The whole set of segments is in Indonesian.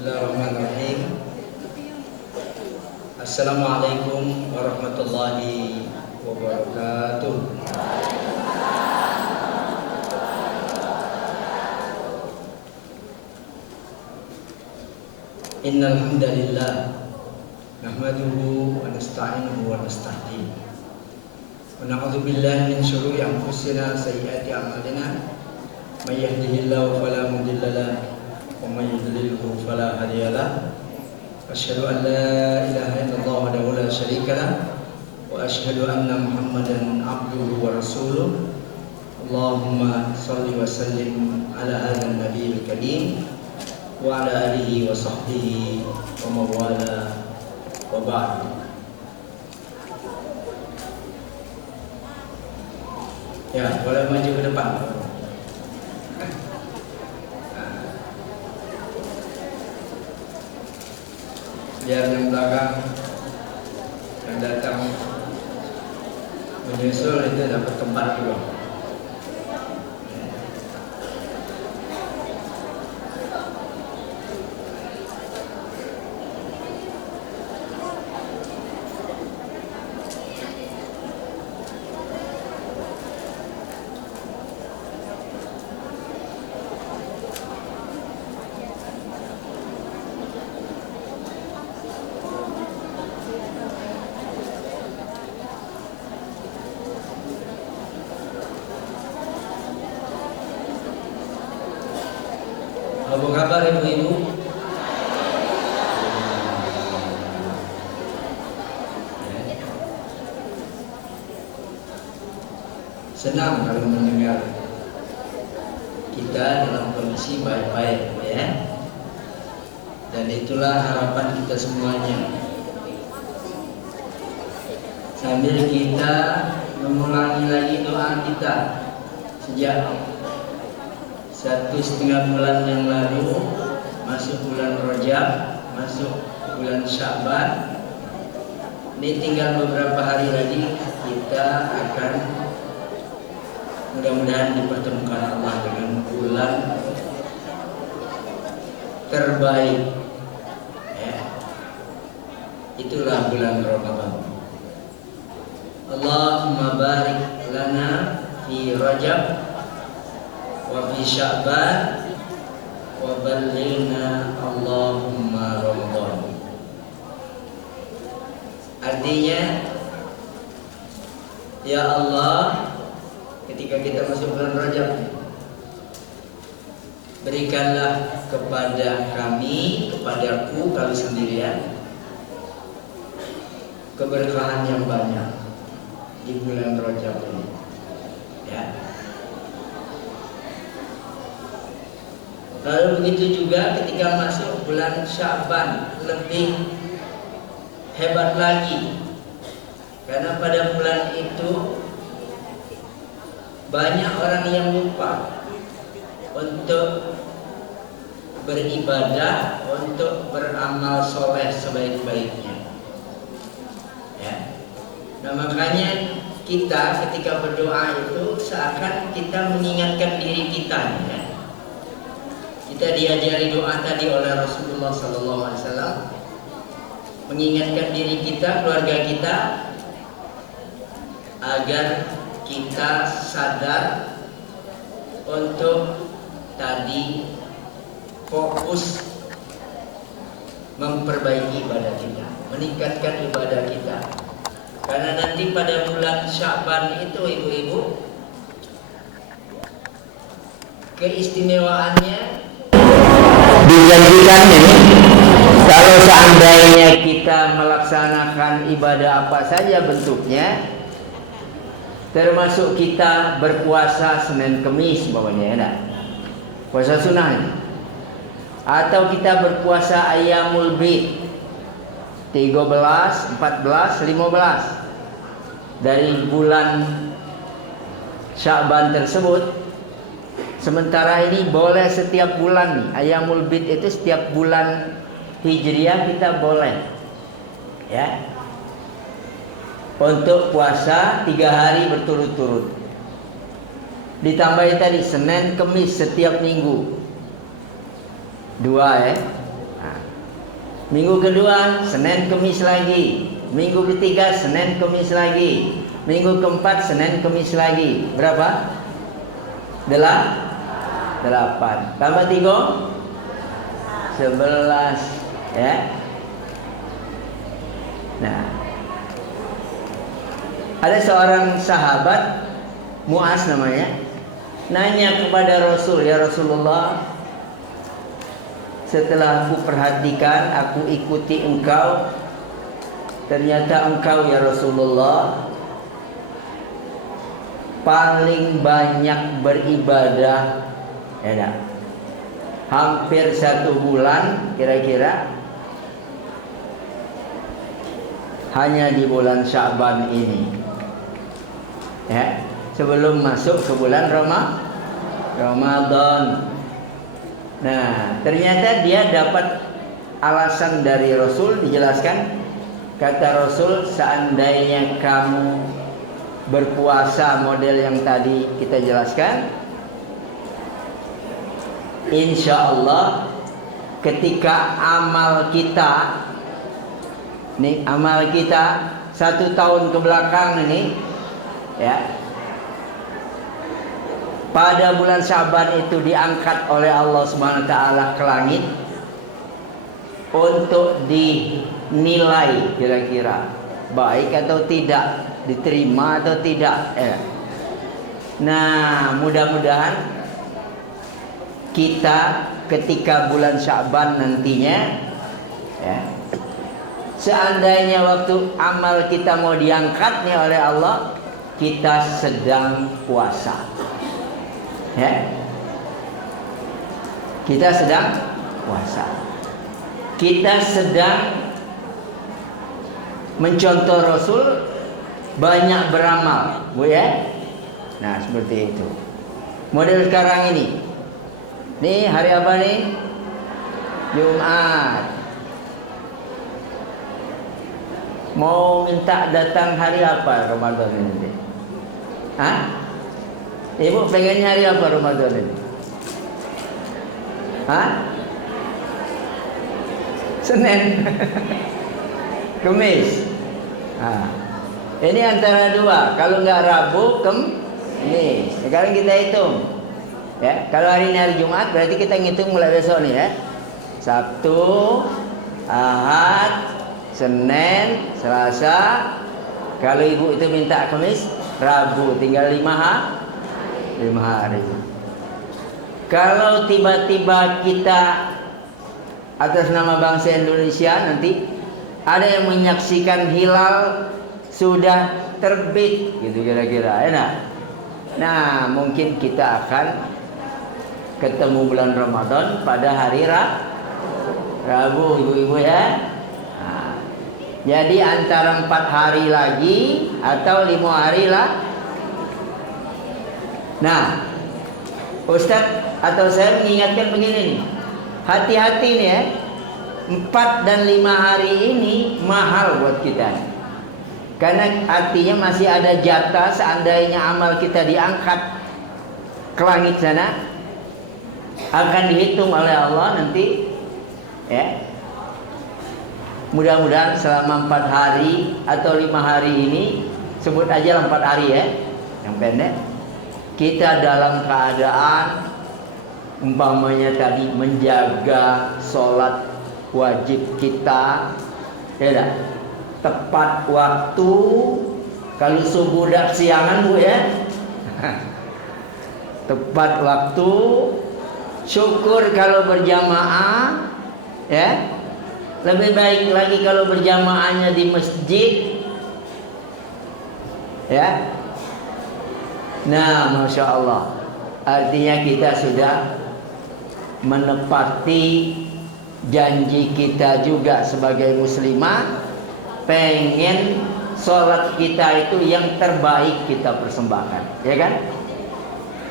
Bismillahirrahmanirrahim. Assalamualaikum warahmatullahi wabarakatuh. Innal hamdalillah nahmaduhu wa nasta'inuhu wa nasta'in. Wa na'udzu billahi min shururi anfusina sayyiati a'malina. May yahdihillahu fala mudilla lahu wa may yudlilhu fala hadiya lahu. Asyhadu an la ilaha illallah wahdahu la syarika lahu wa asyhadu anna Muhammadan abduhu wa rasuluh. Allahumma shalli wa sallim ala hadzal nabiyil karim wa ala alihi wa sahbihi wa mawala wa ba'd. Ya, boleh maju ke depan. Biar yang belakang yang datang menyusul itu dapat tempat juga. Apa kabar ibu-ibu? Senang kalau mendengar kita dalam kondisi baik-baik, ya. Dan itulah harapan kita semuanya. Sambil kita mengulangi lagi doa kita sejak 1,5 bulan yang lalu, masuk bulan Rajab, masuk bulan Sya'ban. Ini tinggal beberapa hari lagi kita akan mudah-mudahan dipertemukan Allah dengan bulan terbaik, ya. Itulah bulan Ramadan. Allahumma barik lana fi Rajab wa fi Sya'ban wa ballighna Allahumma Ramadan. Artinya, ya Allah, ketika kita masuk bulan Rajab, berikanlah kepada kami, kepadaku kalau sendirian, keberkahan yang banyak di bulan Rajab ini, ya. Lalu begitu juga ketika masuk bulan Sya'ban, lebih hebat lagi, karena pada bulan itu banyak orang yang lupa untuk beribadah, untuk beramal soleh sebaik-baiknya, ya. Nah, makanya kita ketika berdoa itu seakan kita mengingatkan diri kita, ya. Kita diajari doa tadi oleh Rasulullah SAW, mengingatkan diri kita, keluarga kita, agar kita sadar untuk tadi fokus memperbaiki ibadah kita, meningkatkan ibadah kita. Karena nanti pada bulan Sya'ban itu ibu-ibu, keistimewaannya dijanjikan ini, kalau seandainya kita melaksanakan ibadah apa saja bentuknya, termasuk kita berpuasa Senin Kemis bawahnya, ya, puasa sunnah ini, atau kita berpuasa Ayyamul Bid 13, 14, 15 dari bulan Sya'ban tersebut. Sementara ini boleh setiap bulan nih, Ayyamul Bid itu setiap bulan Hijriah kita boleh, ya, untuk puasa 3 hari berturut-turut. Ditambahin tadi Senin Kemis setiap minggu 2, ya. Nah, minggu kedua Senin Kemis lagi, minggu ketiga Senin Kemis lagi, minggu keempat Senin Kemis lagi. Berapa? 8. Tambah 3 11 ya. Nah, ada seorang sahabat Mu'az namanya, nanya kepada Rasul, ya Rasulullah, setelah aku perhatikan, aku ikuti engkau, ternyata engkau ya Rasulullah paling banyak beribadah, ya dah, hampir 1 bulan kira-kira, hanya di bulan Sya'ban ini, ya, sebelum masuk ke bulan Ramadan. Nah, ternyata dia dapat alasan dari Rasul, dijelaskan, kata Rasul, seandainya kamu berpuasa model yang tadi kita jelaskan, insya Allah ketika amal kita, nih amal kita 1 tahun kebelakang ini, ya, pada bulan Syaban itu diangkat oleh Allah Subhanahu wa taala ke langit untuk dinilai kira-kira baik atau tidak, diterima atau tidak, ya. Nah, mudah-mudahan kita ketika bulan Syaban nantinya, ya, seandainya waktu amal kita mau diangkat nih oleh Allah, kita sedang puasa, ya, kita sedang puasa, kita sedang mencontoh Rasul, banyak beramal, Bu ya. Nah, seperti itu. Model sekarang ini. Nih hari apa nih? Jumat. Mau minta datang hari apa Ramadan ini? Hah? Ibu pengennya hari apa Ramadan ini? Hah? Senin. Kemis. Nah, ini antara 2. Kalau nggak Rabu, Kemis. Sekarang kita hitung, ya. Kalau hari ini hari Jumat, berarti kita ngitung mulai besok nih, ya. Sabtu, Ahad, Senin, Selasa. Kalau ibu itu minta Kemis, Rabu, tinggal 5 hari. Kalau tiba-tiba kita atas nama bangsa Indonesia nanti ada yang menyaksikan hilal sudah terbit, gitu kira-kira, enak. Nah, mungkin kita akan ketemu bulan Ramadan pada hari Rabu, ibu-ibu ya. Nah, jadi antara 4 hari lagi atau 5 hari lah. Nah, Ustadz atau saya mengingatkan begini nih, hati-hati nih ya. 4 dan 5 hari ini mahal buat kita, karena artinya masih ada jatah. Seandainya amal kita diangkat ke langit sana, akan dihitung oleh Allah nanti, ya. Mudah-mudahan selama 4 hari atau 5 hari ini, sebut aja 4 hari ya, yang pendek, kita dalam keadaan umpamanya tadi menjaga sholat wajib kita, ya, tepat waktu. Kalau subuh dak siangan, Bu ya, tepat waktu. Syukur kalau berjamaah, ya. Lebih baik lagi kalau berjamaahnya di masjid, ya. Nah, Masya Allah, artinya kita sudah menepati janji kita juga sebagai muslimah, pengen sholat kita itu yang terbaik kita persembahkan, ya kan?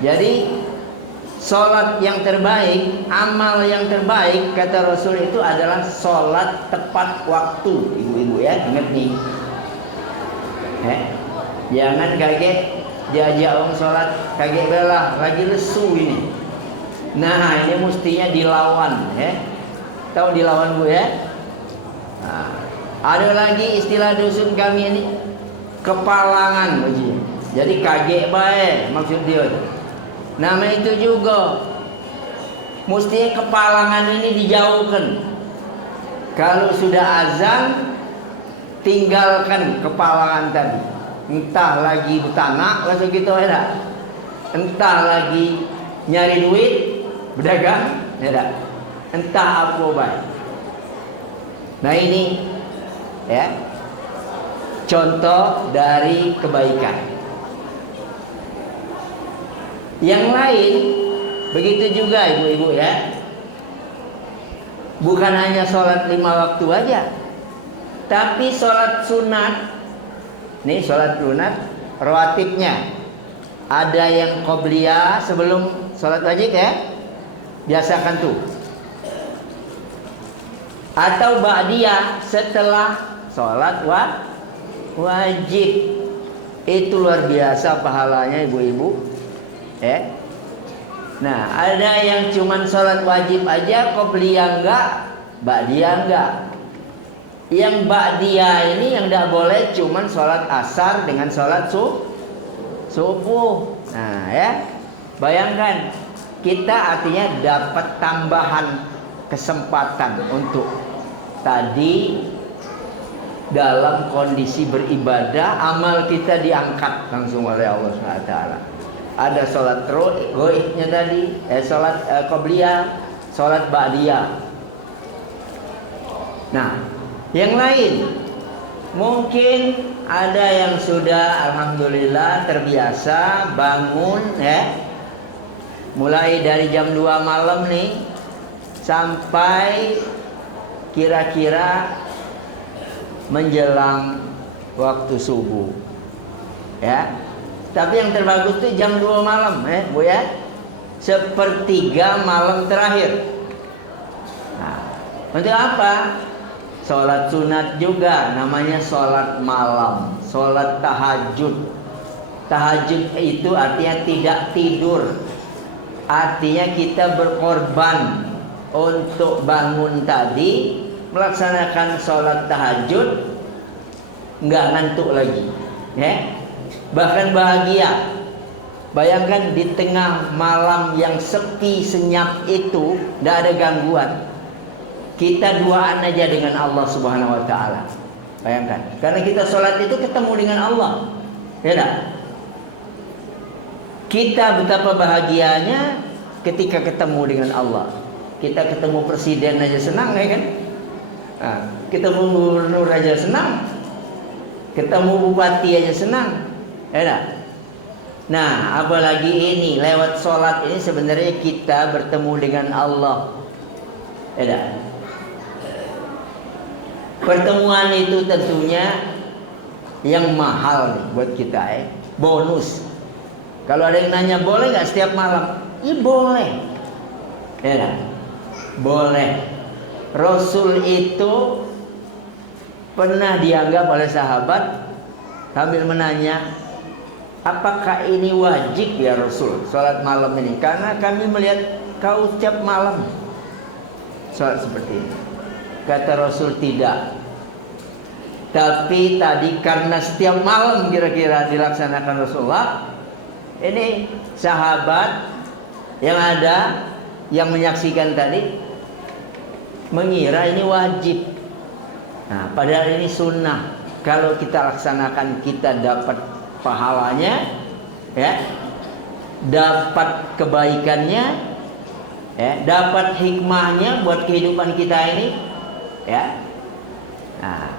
Jadi sholat yang terbaik, amal yang terbaik, kata Rasul itu adalah sholat tepat waktu, ibu-ibu ya, ingat nih. Jangan kaget diajak orang sholat, kaget belah, lagi lesu ini. Nah, ini mestinya dilawan, ya. Tahu dilawan Bu ya? Nah, ada lagi istilah dusun kami ini, kepalangan begini. Jadi kaget baik maksud dia. Nama itu juga. Mestinya kepalangan ini dijauhkan. Kalau sudah azan, tinggalkan kepalangan tadi. Entah lagi betanak atau gitu ya. Entah lagi nyari duit, berdagang, ya. Entah apa baik. Nah ini ya contoh dari kebaikan. Yang lain begitu juga ibu-ibu ya. Bukan hanya sholat 5 waktu aja, tapi sholat sunat. Nih sholat sunat rawatibnya. Ada yang qobliyah sebelum sholat wajib ya. Biasakan tuh. Atau ba'diyah setelah sholat wajib. Itu luar biasa pahalanya ibu-ibu. Nah, ada yang cuman sholat wajib aja, qobliyah enggak, ba'diyah enggak. Yang ba'diyah ini yang enggak boleh cuman sholat asar dengan sholat subuh. Nah ya, bayangkan kita artinya dapat tambahan kesempatan untuk tadi dalam kondisi beribadah, amal kita diangkat langsung oleh Allah SWT. Ada sholat goibnya tadi, sholat qobliyah, sholat ba'diyah. Nah, yang lain mungkin ada yang sudah alhamdulillah terbiasa bangun ya, mulai dari jam 2 malam nih sampai kira-kira menjelang waktu subuh ya. Tapi yang terbagus tuh jam 2 malam Bu ya. Sepertiga malam terakhir. Nah, untuk apa? Sholat sunat juga, namanya sholat malam, sholat tahajud. Tahajud itu artinya tidak tidur. Artinya kita berkorban untuk bangun tadi, melaksanakan sholat tahajud, nggak ngantuk lagi ya. Bahkan bahagia. Bayangkan di tengah malam yang sepi senyap itu, tidak ada gangguan. Kita duaan aja dengan Allah Subhanahu wa taala. Bayangkan, karena kita sholat itu ketemu dengan Allah. Ya tak? Kita betapa bahagianya ketika ketemu dengan Allah. Kita ketemu presiden aja senang ya kan? Nah, ketemu gubernur aja senang. Ketemu bupati aja senang. Ya tak? Nah, apalagi ini lewat sholat ini sebenarnya kita bertemu dengan Allah. Ya tak? Pertemuan itu tentunya yang mahal nih buat kita bonus. Kalau ada yang nanya boleh nggak setiap malam? Iya boleh. Ya kan? Boleh. Rasul itu pernah dianggap oleh sahabat sambil menanya, apakah ini wajib ya Rasul sholat malam ini? Karena kami melihat kau setiap malam sholat seperti ini. Kata Rasul tidak. Tapi tadi karena setiap malam kira-kira dilaksanakan Rasulullah, ini sahabat yang ada yang menyaksikan tadi mengira ini wajib. Nah, padahal ini sunnah. Kalau kita laksanakan kita dapat pahalanya, ya, dapat kebaikannya, ya, dapat hikmahnya buat kehidupan kita ini, ya. Nah,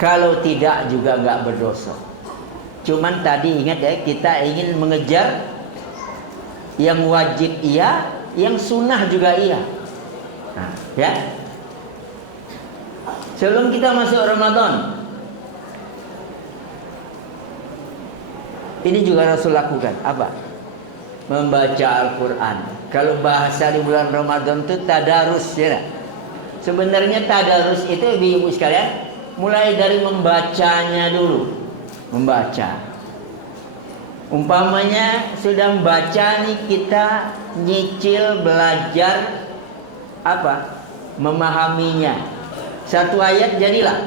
kalau tidak juga nggak berdosa. Cuman tadi ingat ya, kita ingin mengejar yang wajib iya, yang sunnah juga iya. Nah, ya. Sebelum kita masuk Ramadan, ini juga Rasul lakukan apa? Membaca Al-Quran. Kalau bahasa di bulan Ramadan itu tadarus ya. Sebenarnya tadarus itu ibu-ibu sekalian, mulai dari membacanya dulu. Membaca. Umpamanya sudah membaca nih, kita nyicil belajar apa? memahaminya. Satu ayat jadilah.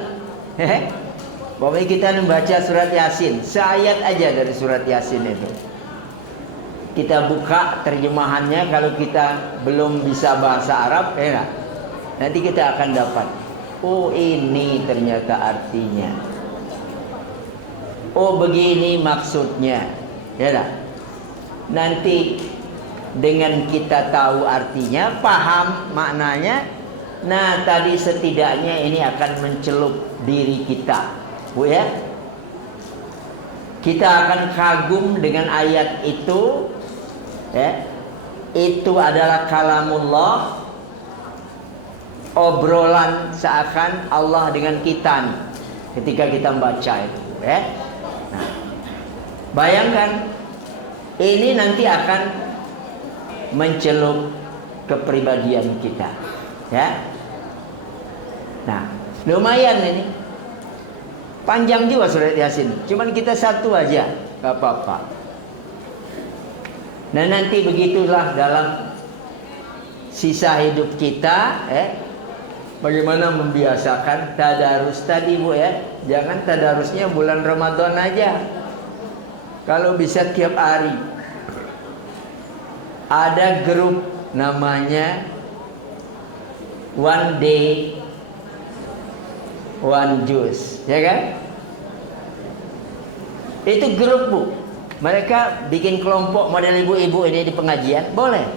Pokoknya kita membaca surat Yasin, seayat aja dari surat Yasin itu. Kita buka terjemahannya, kalau kita belum bisa bahasa Arab, nanti kita akan dapat. Oh, ini ternyata artinya. Oh, begini maksudnya. Nanti dengan kita tahu artinya, paham maknanya, nah tadi setidaknya ini akan mencelup diri kita, Bu ya. Kita akan kagum dengan ayat itu, ya. Itu adalah kalamullah, obrolan seakan Allah dengan kita nih, ketika kita membaca itu, ya. Nah, bayangkan ini nanti akan mencelup kepribadian kita, ya. Nah, lumayan ini. Panjang juga surat Yasin. Cuman kita satu aja, gak apa-apa. Nah, nanti begitulah dalam sisa hidup kita, bagaimana membiasakan tadarus tadi, Bu ya. Jangan tadarusnya bulan Ramadan aja. Kalau bisa tiap hari. Ada grup namanya One Day One Juice, ya kan? Itu grup, Bu. Mereka bikin kelompok model ibu-ibu ini di pengajian, boleh.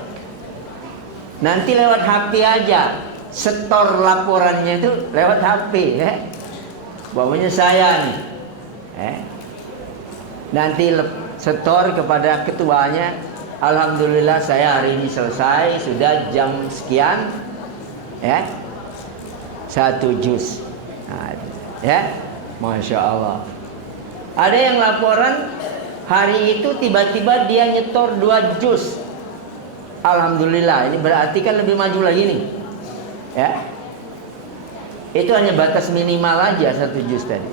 Nanti lewat HP aja, setor laporannya itu lewat HP, ya. Bawanya saya nih, nanti setor kepada ketuanya. Alhamdulillah saya hari ini selesai, sudah jam sekian, ya, 1 juz. Nah, ya, Masya Allah. Ada yang laporan hari itu tiba-tiba dia nyetor 2 juz. Alhamdulillah, ini berarti kan lebih maju lagi nih, ya. Itu hanya batas minimal aja 1 juz tadi.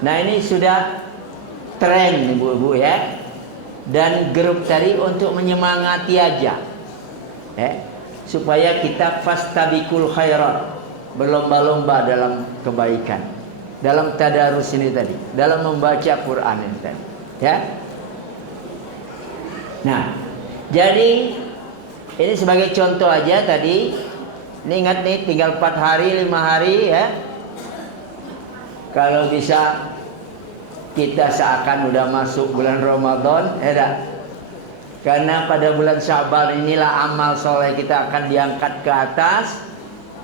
Nah, ini sudah tren, ibu-ibu ya. Dan grup tadi untuk menyemangati aja, supaya kita fastabiqul khairat, berlomba-lomba dalam kebaikan, dalam tadarus ini tadi, dalam membaca Quran ini tadi, ya. Nah, jadi ini sebagai contoh aja tadi. Ini ingat nih, tinggal 4 hari 5 hari, ya. Kalau bisa kita seakan udah masuk bulan Ramadan, karena pada bulan Sya'ban inilah amal soleh kita akan diangkat ke atas.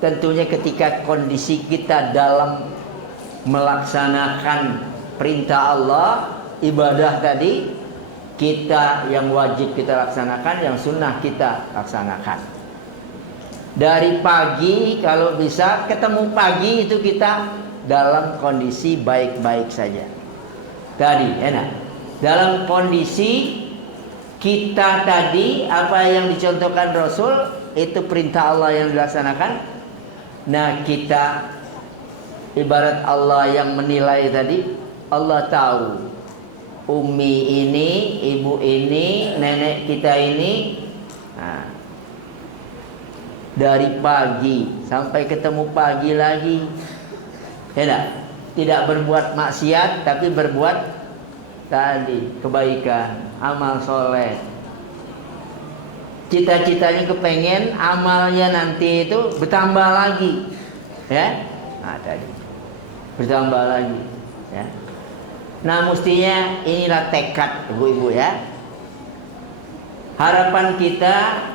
Tentunya ketika kondisi kita dalam melaksanakan perintah Allah, ibadah tadi, kita yang wajib kita laksanakan, yang sunnah kita laksanakan. Dari pagi kalau bisa ketemu pagi itu kita dalam kondisi baik-baik saja. Tadi enak. Dalam kondisi kita tadi, apa yang dicontohkan Rasul, itu perintah Allah yang dilaksanakan. Nah, kita ibarat Allah yang menilai tadi. Allah tahu umi ini, ibu ini, nenek kita ini, nah, dari pagi sampai ketemu pagi lagi, enak. Tidak berbuat maksiat, tapi berbuat tadi kebaikan, amal soleh. Cita-citanya kepengen amalnya nanti itu bertambah lagi, ya. Nah, tadi bertambah lagi, ya. Nah, mestinya inilah tekad ibu-ibu, ya. Harapan kita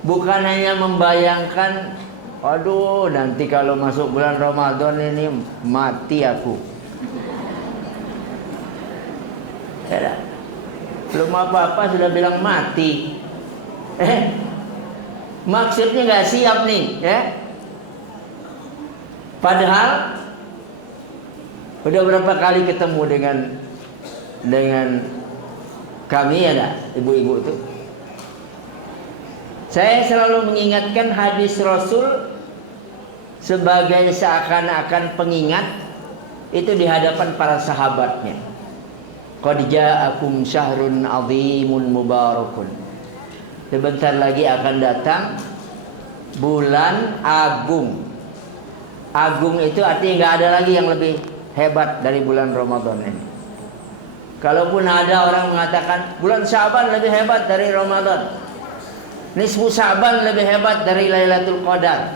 bukan hanya membayangkan, aduh, nanti kalau masuk bulan Ramadan ini mati aku. Ya, belum apa-apa sudah bilang mati. Maksudnya nggak siap nih, ya. Padahal udah berapa kali ketemu dengan kami, ya, ibu-ibu itu. Saya selalu mengingatkan hadis Rasul sebagai seakan-akan pengingat itu di hadapan para sahabatnya. Qad ja'akum syahrun 'azimun mubarakun. Sebentar lagi akan datang bulan agung. Agung itu artinya nggak ada lagi yang lebih hebat dari bulan Ramadan ini. Kalaupun ada orang mengatakan bulan Sya'ban lebih hebat dari Ramadan, nisfu Sya'ban lebih hebat dari Lailatul Qadar.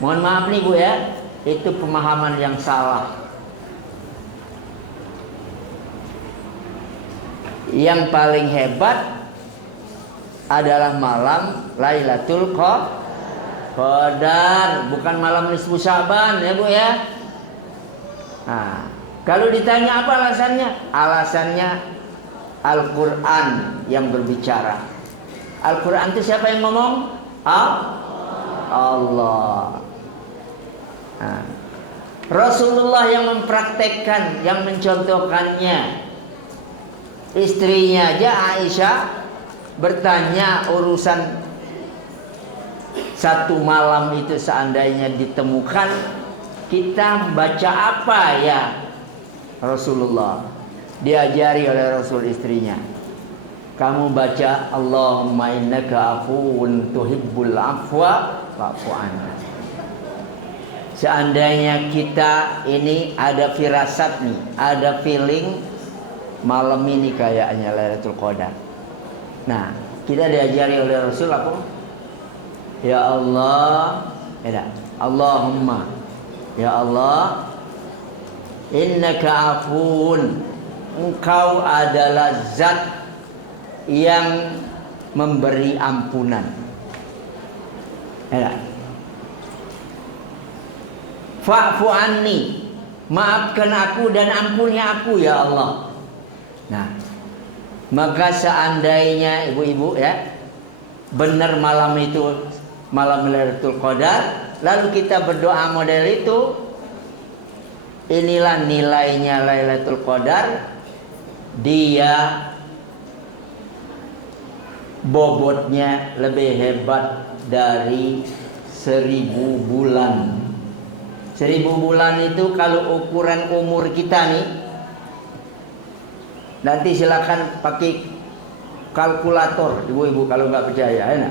Mohon maaf nih Bu ya, itu pemahaman yang salah. Yang paling hebat adalah malam Lailatul Qadar, bukan malam nisfu Sya'ban ya Bu ya. Nah, kalau ditanya apa alasannya? Alasannya Al-Quran yang berbicara. Al-Quran itu siapa yang ngomong? Allah. Nah, Rasulullah yang mempraktekkan, yang mencontohkannya. Istrinya aja Aisyah bertanya urusan satu malam itu seandainya ditemukan, kita baca apa ya Rasulullah? Diajari oleh Rasul istrinya, kamu baca Allahumma innaka afuwun tuhibbul afwa fa'fu anna. Seandainya kita ini ada firasat nih, ada feeling malam ini kayaknya Lailatul Qadar. Nah, kita diajari oleh Rasul apa? Ya Allah, ya Allahumma, ya Allah, innaka afuun, engkau adalah zat yang memberi ampunan. Ya. Fa'fu anni, maafkan aku dan ampuni aku ya Allah. Nah, maka seandainya ibu-ibu ya benar malam itu malam Lailatul Qadar, lalu kita berdoa model itu, inilah nilainya Lailatul Qadar. Dia bobotnya lebih hebat dari 1000 bulan. 1000 bulan itu kalau ukuran umur kita nih, nanti silakan pakai kalkulator ibu-ibu kalau nggak percaya ya.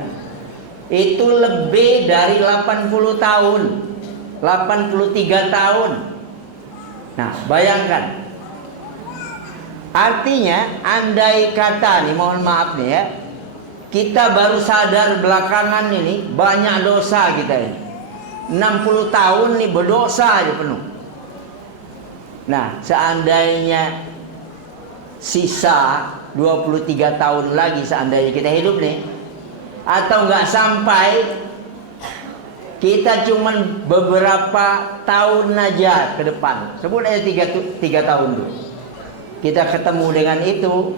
Itu lebih dari 80 tahun, 83 tahun. Nah, bayangkan. Artinya, andai kata nih, mohon maaf nih ya, kita baru sadar belakangan ini banyak dosa kita ini. 60 tahun nih berdosa aja penuh. Nah, seandainya sisa 23 tahun lagi seandainya kita hidup nih, atau nggak sampai, kita cuman beberapa tahun aja ke depan, sebut aja 3 tahun dulu, kita ketemu dengan itu,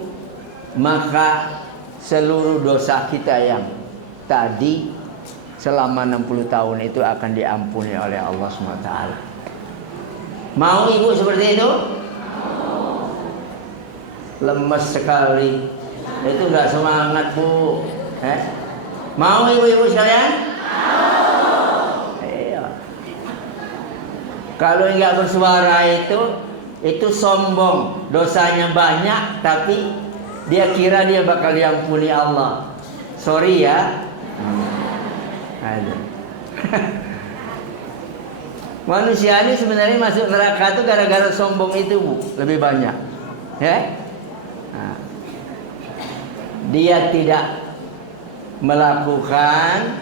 maka seluruh dosa kita yang tadi selama 60 tahun itu akan diampuni oleh Allah SWT. Mau ibu seperti itu? Lemes sekali. Itu nggak semangat Bu. Mau ibu-ibu sekalian? Iya. Kalau nggak bersuara itu sombong, dosanya banyak, tapi dia kira dia bakal diampuni Allah. Sorry ya. Aduh. Manusia ini sebenarnya masuk neraka itu gara-gara sombong itu Bu, lebih banyak. Ya? Nah, dia tidak melakukan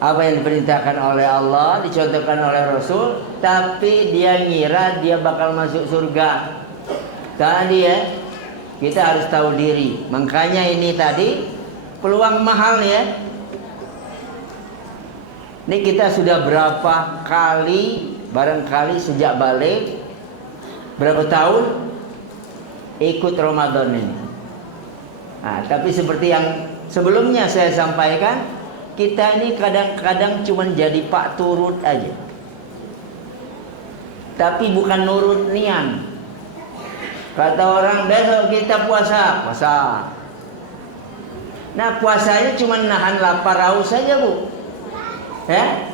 apa yang diperintahkan oleh Allah, dicontohkan oleh Rasul, tapi dia ngira dia bakal masuk surga. Tadi ya, kita harus tahu diri. Makanya ini tadi peluang mahal ya. Ini kita sudah berapa kali, barangkali sejak balik, berapa tahun ikut Ramadan ini. Nah, tapi seperti yang sebelumnya saya sampaikan, kita ini kadang-kadang cuma jadi pak turut aja. Tapi bukan nurut nian. Kata orang besok kita puasa. Nah, puasanya cuma nahan lapar haus saja Bu. Ya,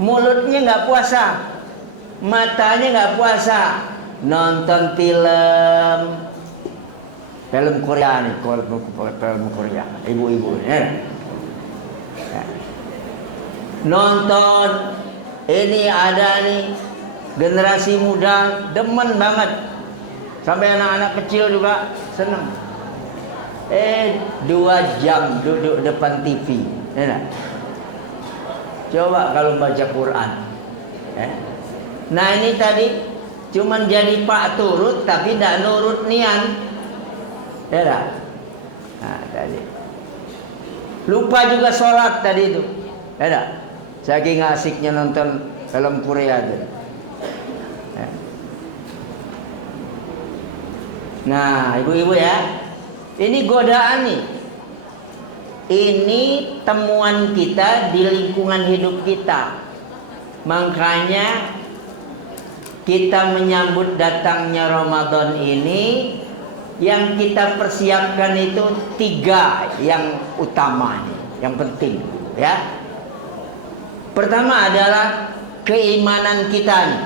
mulutnya nggak puasa, matanya nggak puasa, nonton film Korea nih, film Korea, ibu-ibu ya. nonton, ini ada nih generasi muda demen banget, sampai anak-anak kecil juga senang. 2 jam duduk depan TV, ya. Coba kalau baca Quran. Nah ini tadi cuman jadi pak turut tapi tidak nurut nian, ya tak? Nah tadi lupa juga sholat tadi itu, ya tak? Saking asiknya nonton film Korea itu. Nah ibu-ibu ya, ini godaan nih. Ini temuan kita di lingkungan hidup kita. Makanya kita menyambut datangnya Ramadan ini, yang kita persiapkan itu 3 yang utama nih, yang penting ya. Pertama adalah keimanan kita nih.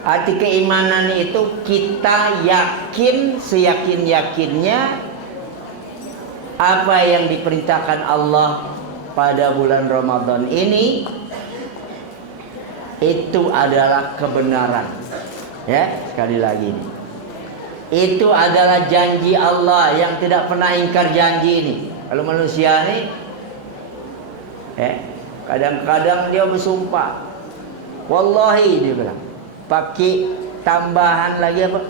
Arti keimanan itu kita yakin seyakin-yakinnya apa yang diperintahkan Allah pada bulan Ramadan ini itu adalah kebenaran. Ya, sekali lagi ini. Itu adalah janji Allah yang tidak pernah ingkar janji ini. Kalau manusia ini kadang-kadang dia bersumpah, wallahi dia bilang, pakai tambahan lagi apa?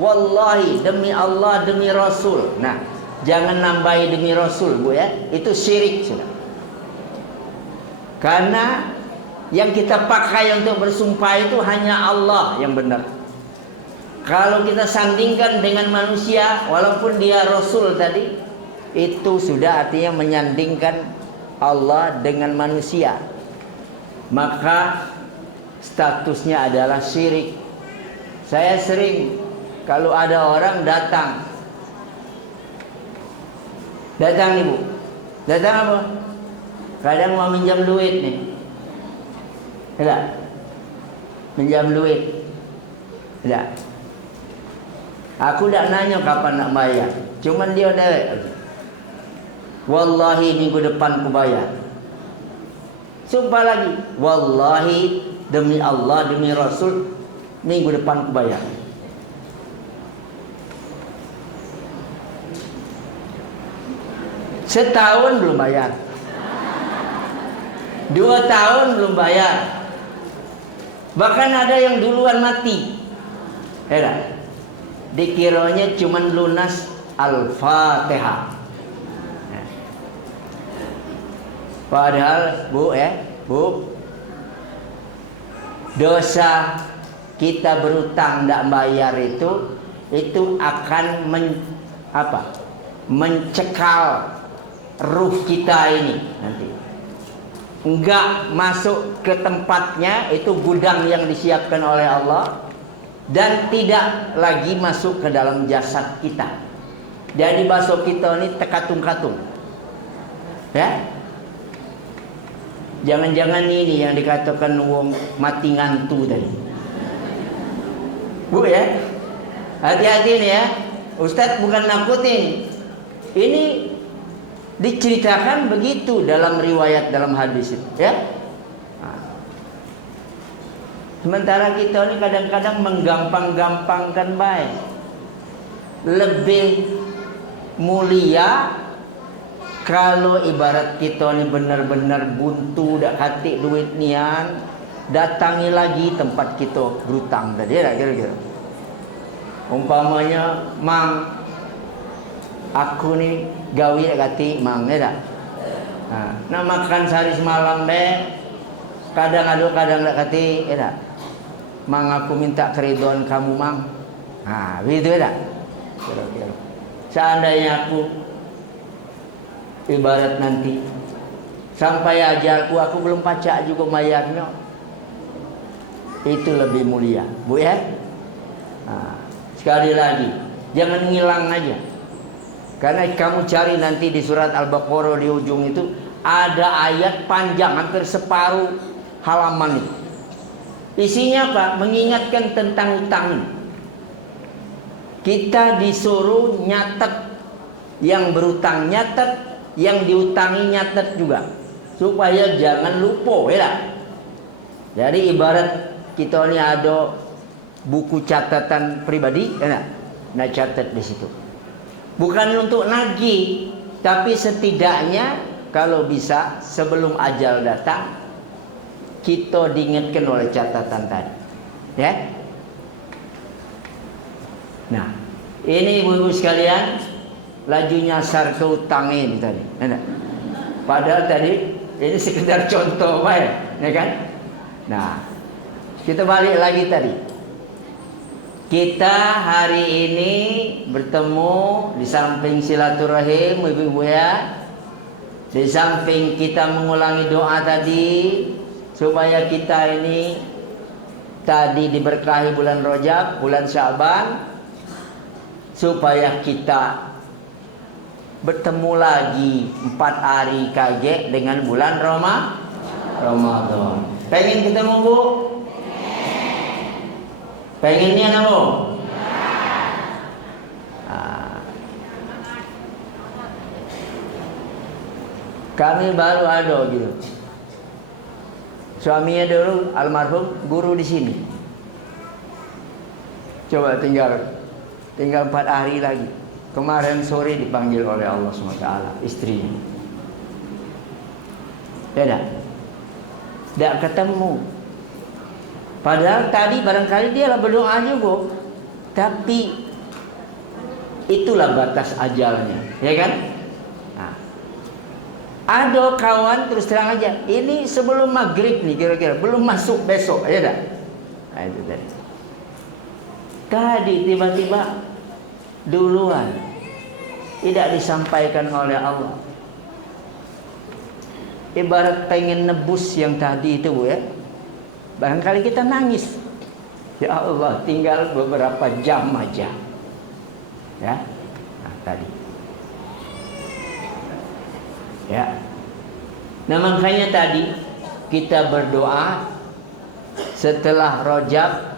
Wallahi, demi Allah, demi Rasul. Nah, jangan nambahi demi Rasul, Bu ya. Itu syirik sudah. Karena yang kita pakai untuk bersumpah itu hanya Allah yang benar. Kalau kita sandingkan dengan manusia, walaupun dia Rasul tadi, itu sudah artinya menyandingkan Allah dengan manusia. Maka statusnya adalah syirik. Saya sering kalau ada orang datang nih Bu, datang apa? Kadang mau minjam duit nih, tidak? Minjam duit, tidak? Aku tidak nanya kapan nak bayar, cuman dia udah, wallahi minggu depan ku bayar. Sumpah lagi, wallahi demi Allah, demi Rasul, minggu depan ku bayar. Setahun belum bayar, 2 tahun belum bayar, bahkan ada yang duluan mati. Dikiranya cuman lunas Al-Fatihah. Padahal Bu, dosa kita berutang tidak bayar itu akan mencekal ruh kita ini nanti. Enggak masuk ke tempatnya, itu gudang yang disiapkan oleh Allah, dan tidak lagi masuk ke dalam jasad kita. Jadi bakso kita ini tekatung-katung. Ya? Jangan-jangan ini yang dikatakan wong mati ngantu tadi. Bu ya, hati-hati nih ya. Ustadz bukan nakutin. Ini diceritakan begitu dalam riwayat, dalam hadis itu, ya. Sementara kita ini kadang-kadang menggampang-gampangkan baik. Lebih mulia kalau ibarat kita ini benar-benar buntu, dak katik duit nian, datangi lagi tempat kita berutang tadi, ya kira-kira. Umpamanya, Mang, aku nih gawe kati Mang, ya dak. Nah makan sehari semalam be, kadang ado kadang dak kati, ya dak. Mang, aku minta keridhaan kamu Mang. Nah begitu ya dak. Kira-kira. Seandainya aku ibarat nanti sampai ajalku aku belum pacak juga bayarnya, itu lebih mulia, Bu ya. Sekali lagi, jangan ngilang aja. Karena kamu cari nanti di surat Al-Baqarah di ujung itu ada ayat panjang hampir separuh halaman itu. Isinya apa? Mengingatkan tentang utang. Kita disuruh nyatet, yang berutang nyatet, yang diutangi nyatet juga. supaya jangan lupa, ya tak? Jadi ibarat kita ni ada buku catatan pribadi, ya tak? Nak catat di situ. Bukan untuk nagih, tapi setidaknya kalau bisa sebelum ajal datang kita diingatkan oleh catatan tadi, ya. Nah, ini ibu-ibu sekalian, laju nyasar ke utang ini tadi, ya. Padahal tadi ini sekedar contoh, ya kan? Nah, kita balik lagi tadi. Kita hari ini bertemu di samping silaturahim, ibu-ibu ya. Di samping kita mengulangi doa tadi supaya kita ini tadi diberkahi bulan Rajab, bulan Syaban, supaya kita bertemu lagi 4 hari kaget dengan bulan Ramadan. Pengen ketemu, Bu? Pengennya apa, Bu? Kami baru ada gitu. Suaminya dulu almarhum guru di sini. Coba tinggal 4 hari lagi. Kemarin sore dipanggil oleh Allah SWT istrinya. Tidak ketemu. Padahal tadi barangkali dia lah berdoa juga. Tapi itulah batas ajalnya, ya kan? Nah, ada kawan terus terang aja, ini sebelum maghrib nih kira-kira, belum masuk besok, ya tak? Nah, itu tadi. Tadi tiba-tiba duluan, tidak disampaikan oleh Allah. Ibarat pengen nebus yang tadi itu, Bu, ya. Barangkali kita nangis. Ya Allah, tinggal beberapa jam aja. Ya. Nah, tadi. Ya. Nah, makanya tadi kita berdoa setelah Rajab,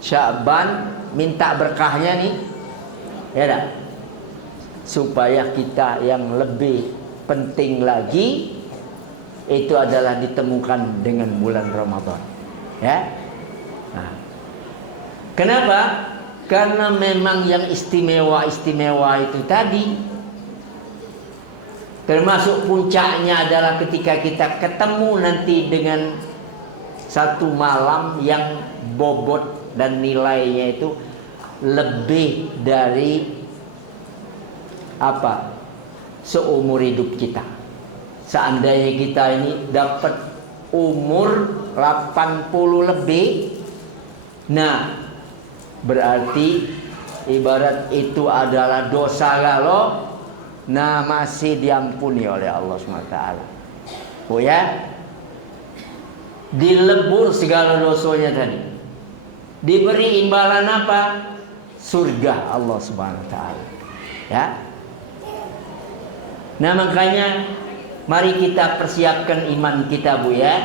Sya'ban, minta berkahnya nih. Ya tak? Supaya kita yang lebih penting lagi itu adalah ditemukan dengan bulan Ramadan, ya. Nah, kenapa? Karena memang yang istimewa itu tadi, termasuk puncaknya adalah ketika kita ketemu nanti dengan satu malam yang bobot dan nilainya itu lebih dari apa? Seumur hidup kita. Seandainya kita ini dapat umur 80 lebih, nah berarti ibarat itu adalah dosa lalu, nah masih diampuni oleh Allah SWT. Oh ya, dilebur segala dosanya tadi, diberi imbalan apa? Surga Allah SWT. Ya. Nah makanya mari kita persiapkan iman kita, Bu, ya.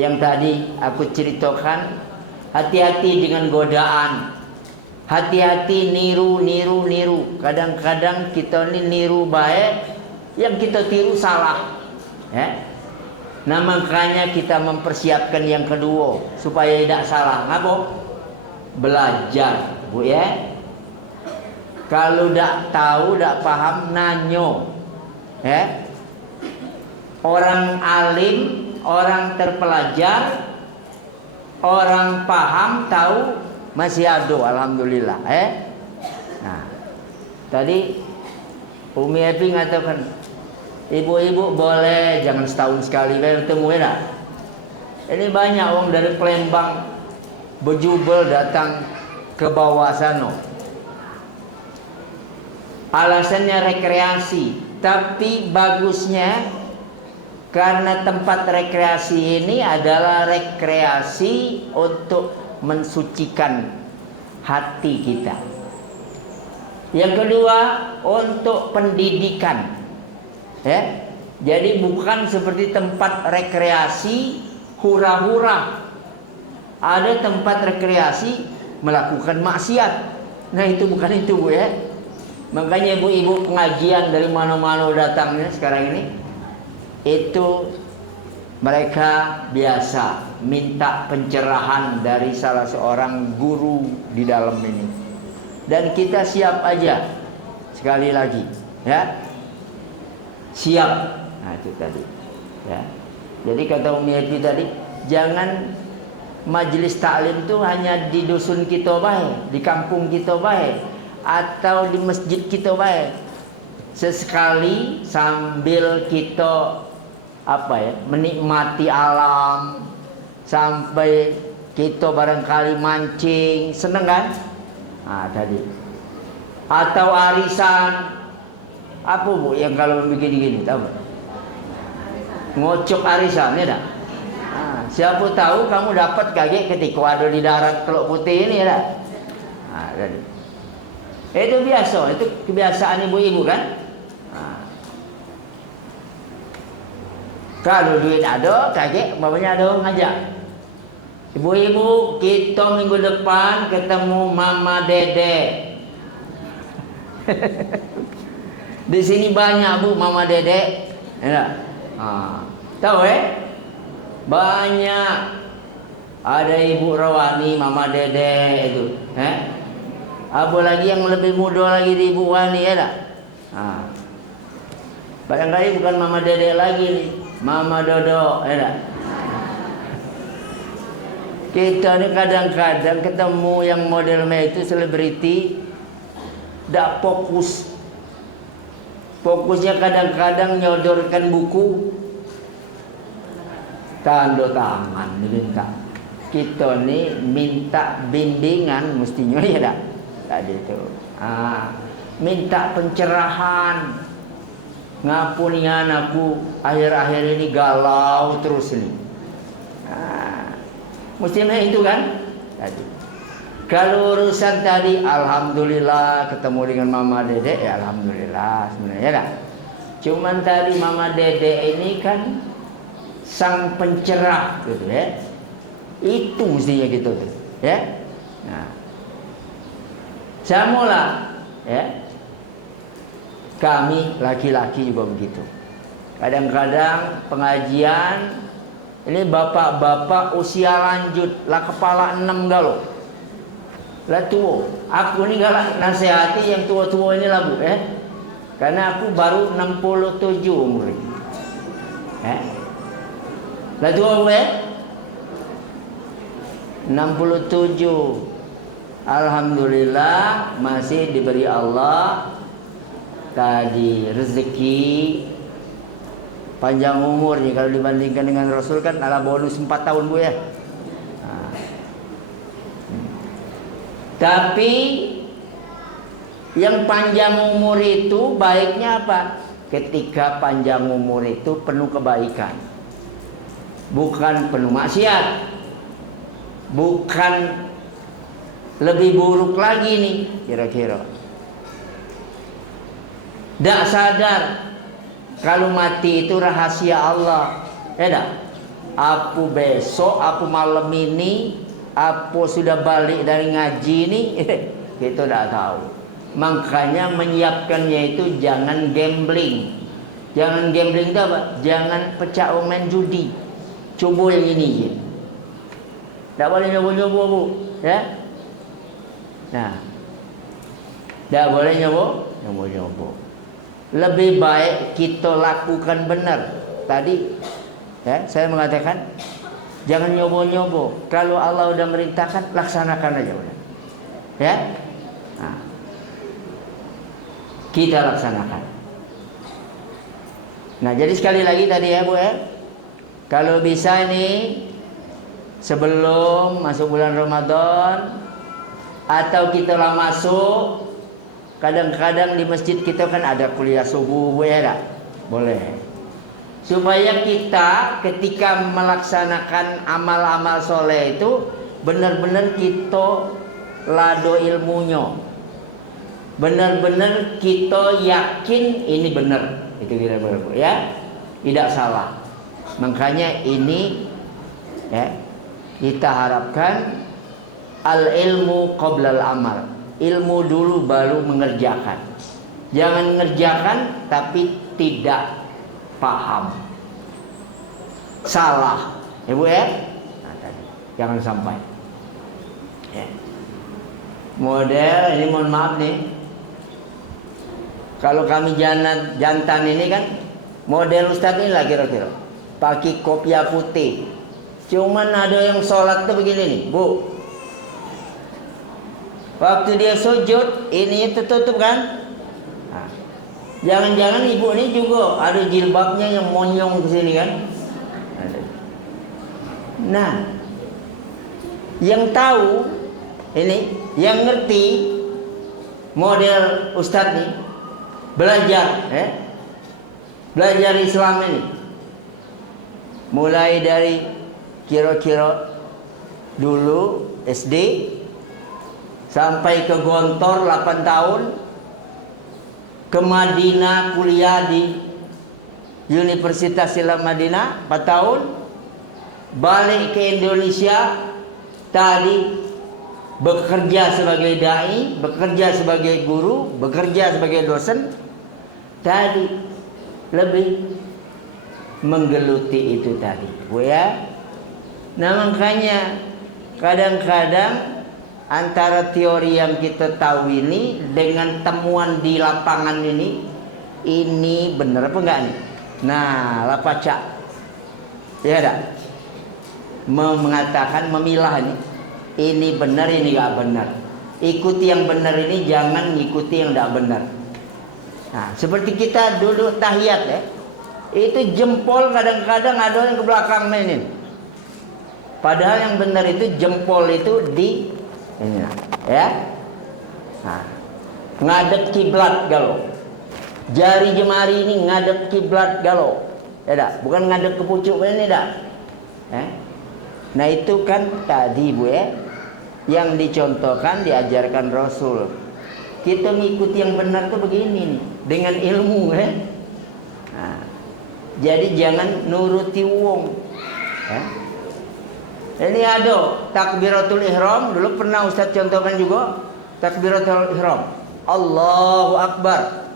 Yang tadi aku ceritakan, hati-hati dengan godaan. Hati-hati niru. Kadang-kadang kita ini niru baik, yang kita tiru salah. Ya. Nah makanya kita mempersiapkan yang kedua supaya tidak salah. Apa? Belajar, Bu, ya. Kalau tidak tahu, tidak paham, nanyo. Ya. Orang alim, orang terpelajar, orang paham, tahu, masih ada, alhamdulillah. Nah, tadi Umi Epi mengatakan, ibu-ibu boleh jangan setahun sekali bertemu, ya. Ini banyak orang dari Palembang berjubel datang ke bawah sana. Alasannya rekreasi, tapi bagusnya karena tempat rekreasi ini adalah rekreasi untuk mensucikan hati kita. Yang kedua, untuk pendidikan. Ya. Jadi bukan seperti tempat rekreasi hura-hura. Ada tempat rekreasi melakukan maksiat. Nah, itu bukan itu, Bu, ya. Makanya ibu-ibu pengajian dari mana-mana datangnya sekarang ini. itu mereka biasa minta pencerahan dari salah seorang guru di dalam ini. Dan kita siap aja. Sekali lagi, ya. Siap. Nah, itu tadi. Ya. Jadi kata Umi Happy tadi, jangan majelis taklim itu hanya di dusun kita baik, di kampung kita baik, atau di masjid kita baik. Sesekali sambil kita menikmati alam, sampai kita barangkali mancing, seneng kan? Nah, tadi. Atau arisan. Apa Bu yang kalau bikin gini, tahu? Ngocok arisan, ya dah. Nah, siapa tahu kamu dapat kaget ketika ada di darat Teluk Putih ini, ya dah. Nah, tadi. Itu biasa, itu kebiasaan ibu-ibu kan? Nah. Kalau duit ada, kaget, bapaknya ada orang ngajak. Ibu-ibu, kita minggu depan ketemu Mama Dede. Di sini banyak Bu Mama Dede. Ya. Tahu banyak. Ada Ibu Rawani, Mama Dede itu. Apa lagi yang lebih muda lagi di Ibu Wani, ya tak? Barangkali bukan Mama Dede lagi nih, Mama Dodo, ya tak? Kita ni kadang-kadang ketemu yang modelnya itu selebriti, tak fokus. Fokusnya kadang-kadang nyodorkan buku, tanda tangan minta. Kita ni minta bimbingan mestinya, ya tak? Tadi itu. Minta pencerahan. Ngapunian aku akhir-akhir ini galau terus nih. Mestinya itu kan? Tadi. Kalau urusan tadi, alhamdulillah ketemu dengan Mama Dede, ya alhamdulillah sebenarnya dah. Cuman tadi Mama Dede ini kan sang pencerah gitu ya. Itu mestinya gitu tuh, ya. Nah. Samulah, ya. Kami laki-laki juga begitu. Kadang-kadang pengajian ini bapak-bapak usia lanjut lah, kepala 6 galo. Lah tua. Aku ni galak nasihati yang tua-tua ini lah Bu, ya. Karena aku baru 67 umur. Lah tua Bu, ya. 67. Alhamdulillah masih diberi Allah tadi rezeki panjang umur nih. Kalau dibandingkan dengan Rasul kan ala bonus 4 tahun Bu, ya. Tapi yang panjang umur itu baiknya apa? Ketika panjang umur itu penuh kebaikan, bukan penuh maksiat, bukan lebih buruk lagi nih kira-kira. Tak sadar kalau mati itu rahasia Allah, ya tak? Apa besok, apa malam ini, apa sudah balik dari ngaji ini, kita tak tahu. Makanya menyiapkannya itu jangan gambling. Jangan gambling itu apa? Jangan pecah main judi. Coba yang ini. Tak boleh nyoba-nyoba Bu, ya. Nah, tak boleh nyoba-nyoba. Lebih baik kita lakukan benar. Tadi, ya, saya mengatakan jangan nyoba-nyoba. Kalau Allah udah merintahkan, laksanakan aja udah. Ya. Nah, kita laksanakan. Nah, jadi sekali lagi tadi ya Bu, ya. Kalau bisa ini sebelum masuk bulan Ramadan atau kita lah masuk, kadang-kadang di masjid kita kan ada kuliah subuh Bu, ya tak? Boleh. Supaya kita ketika melaksanakan amal-amal soleh itu benar-benar kita lado ilmunya, benar-benar kita yakin ini benar, itu kira-kira Bu, ya, tidak salah. Makanya ini, ya, kita harapkan al ilmu qabla al amal, ilmu dulu baru mengerjakan. Jangan mengerjakan tapi tidak paham. salah, ibu ya. Nah, tadi jangan sampai. Ya. Model ini mohon maaf nih. Kalau kami jantan ini kan model Ustadz ini lah kira-kira. Pakai kopiah putih. Cuman ada yang sholat tuh begini nih, Bu. Waktu dia sujud, ini tertutup kan? Nah, jangan-jangan ibu ini juga ada jilbabnya yang monyong ke sini kan? Nah, yang tahu ini, yang ngerti model Ustadz nih, belajar Islam ini mulai dari kira-kira dulu SD sampai ke Gontor 8 tahun, ke Madinah kuliah di Universitas Islam Madinah 4 tahun, balik ke Indonesia tadi bekerja sebagai dai, bekerja sebagai guru, bekerja sebagai dosen. Tadi lebih menggeluti itu tadi, Bu ya. Nah makanya kadang-kadang antara teori yang kita tahu ini dengan temuan di lapangan ini benar apa enggak nih? Nah, lapaca. Ya enggak? Mengatakan memilah nih. Ini benar, ini enggak benar. Ikuti yang benar ini, jangan ikuti yang enggak benar. Nah, seperti kita duduk tahiyat ya. Itu jempol kadang-kadang ada yang ke belakang ini. Padahal yang benar itu jempol itu di ini ya. Nah, ngadep kiblat galau. Jari jemari ini ngadep kiblat galau. Ya dah, bukan ngadep ke pucuk ini dah. Nah, itu kan tadi Bu ya, yang dicontohkan diajarkan Rasul. Kita ngikuti yang benar tuh begini nih, dengan ilmu ya. Nah, jadi jangan nuruti wong. Ya. Ini ada takbiratul ihram, dulu pernah Ustaz contohkan juga takbiratul ihram. Allahu Akbar.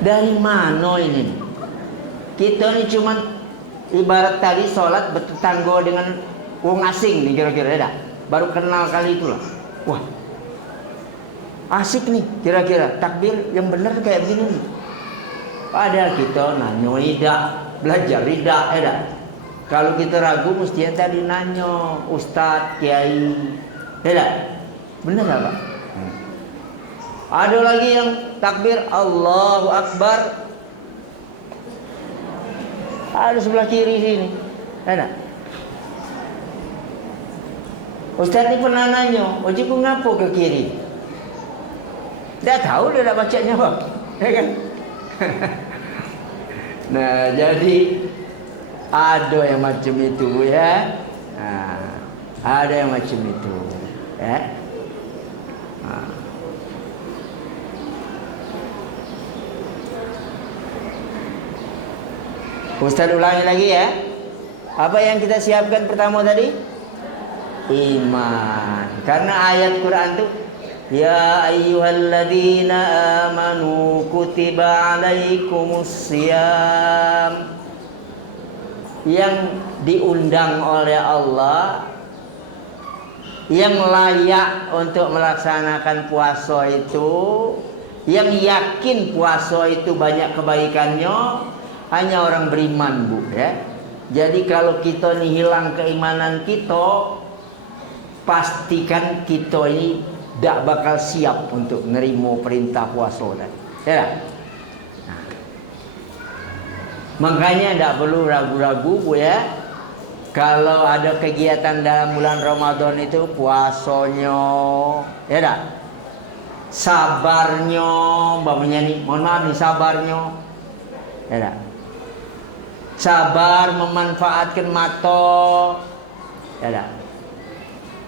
Dari mana ini? Kita ini cuman ibarat tadi sholat bertetangga dengan wong asing nih kira-kira ya. Baru kenal kali itulah. Wah, asik nih kira-kira takbir yang benar kayak begini nih. Padahal kita nanya tidak, belajar tidak, ya. Kalau kita ragu mesti tadi nanya Ustadz, Kiai, ya. Benar nggak Pak? Ada lagi yang takbir Allahu Akbar, ada sebelah kiri sini, ya. Ustadz ini pernah nanya, Oji ku ngapo ke kiri? Dia tahu dia tak bacanya Pak, ya kan? Nah, jadi ada yang macam itu ya. Nah, ada yang macam itu ya. Nah. Ustaz ulangi lagi ya. Apa yang kita siapkan pertama tadi? Iman. Karena ayat Quran itu ya ayyuhalladzina amanu kutiba alaikumus syiyam. Yang diundang oleh Allah, yang layak untuk melaksanakan puasa itu, yang yakin puasa itu banyak kebaikannya, hanya orang beriman Bu ya. Jadi kalau kita ini hilang keimanan kita, pastikan kita ini tidak bakal siap untuk menerima perintah puasa ya. Nah, makanya tidak perlu ragu-ragu Bu ya. Kalau ada kegiatan dalam bulan Ramadan itu puasanya, ya dah. Sabarnya, bapaknya nih, mohon maaf nih sabarnya, ya dah. Sabar memanfaatkan mata, ya dah.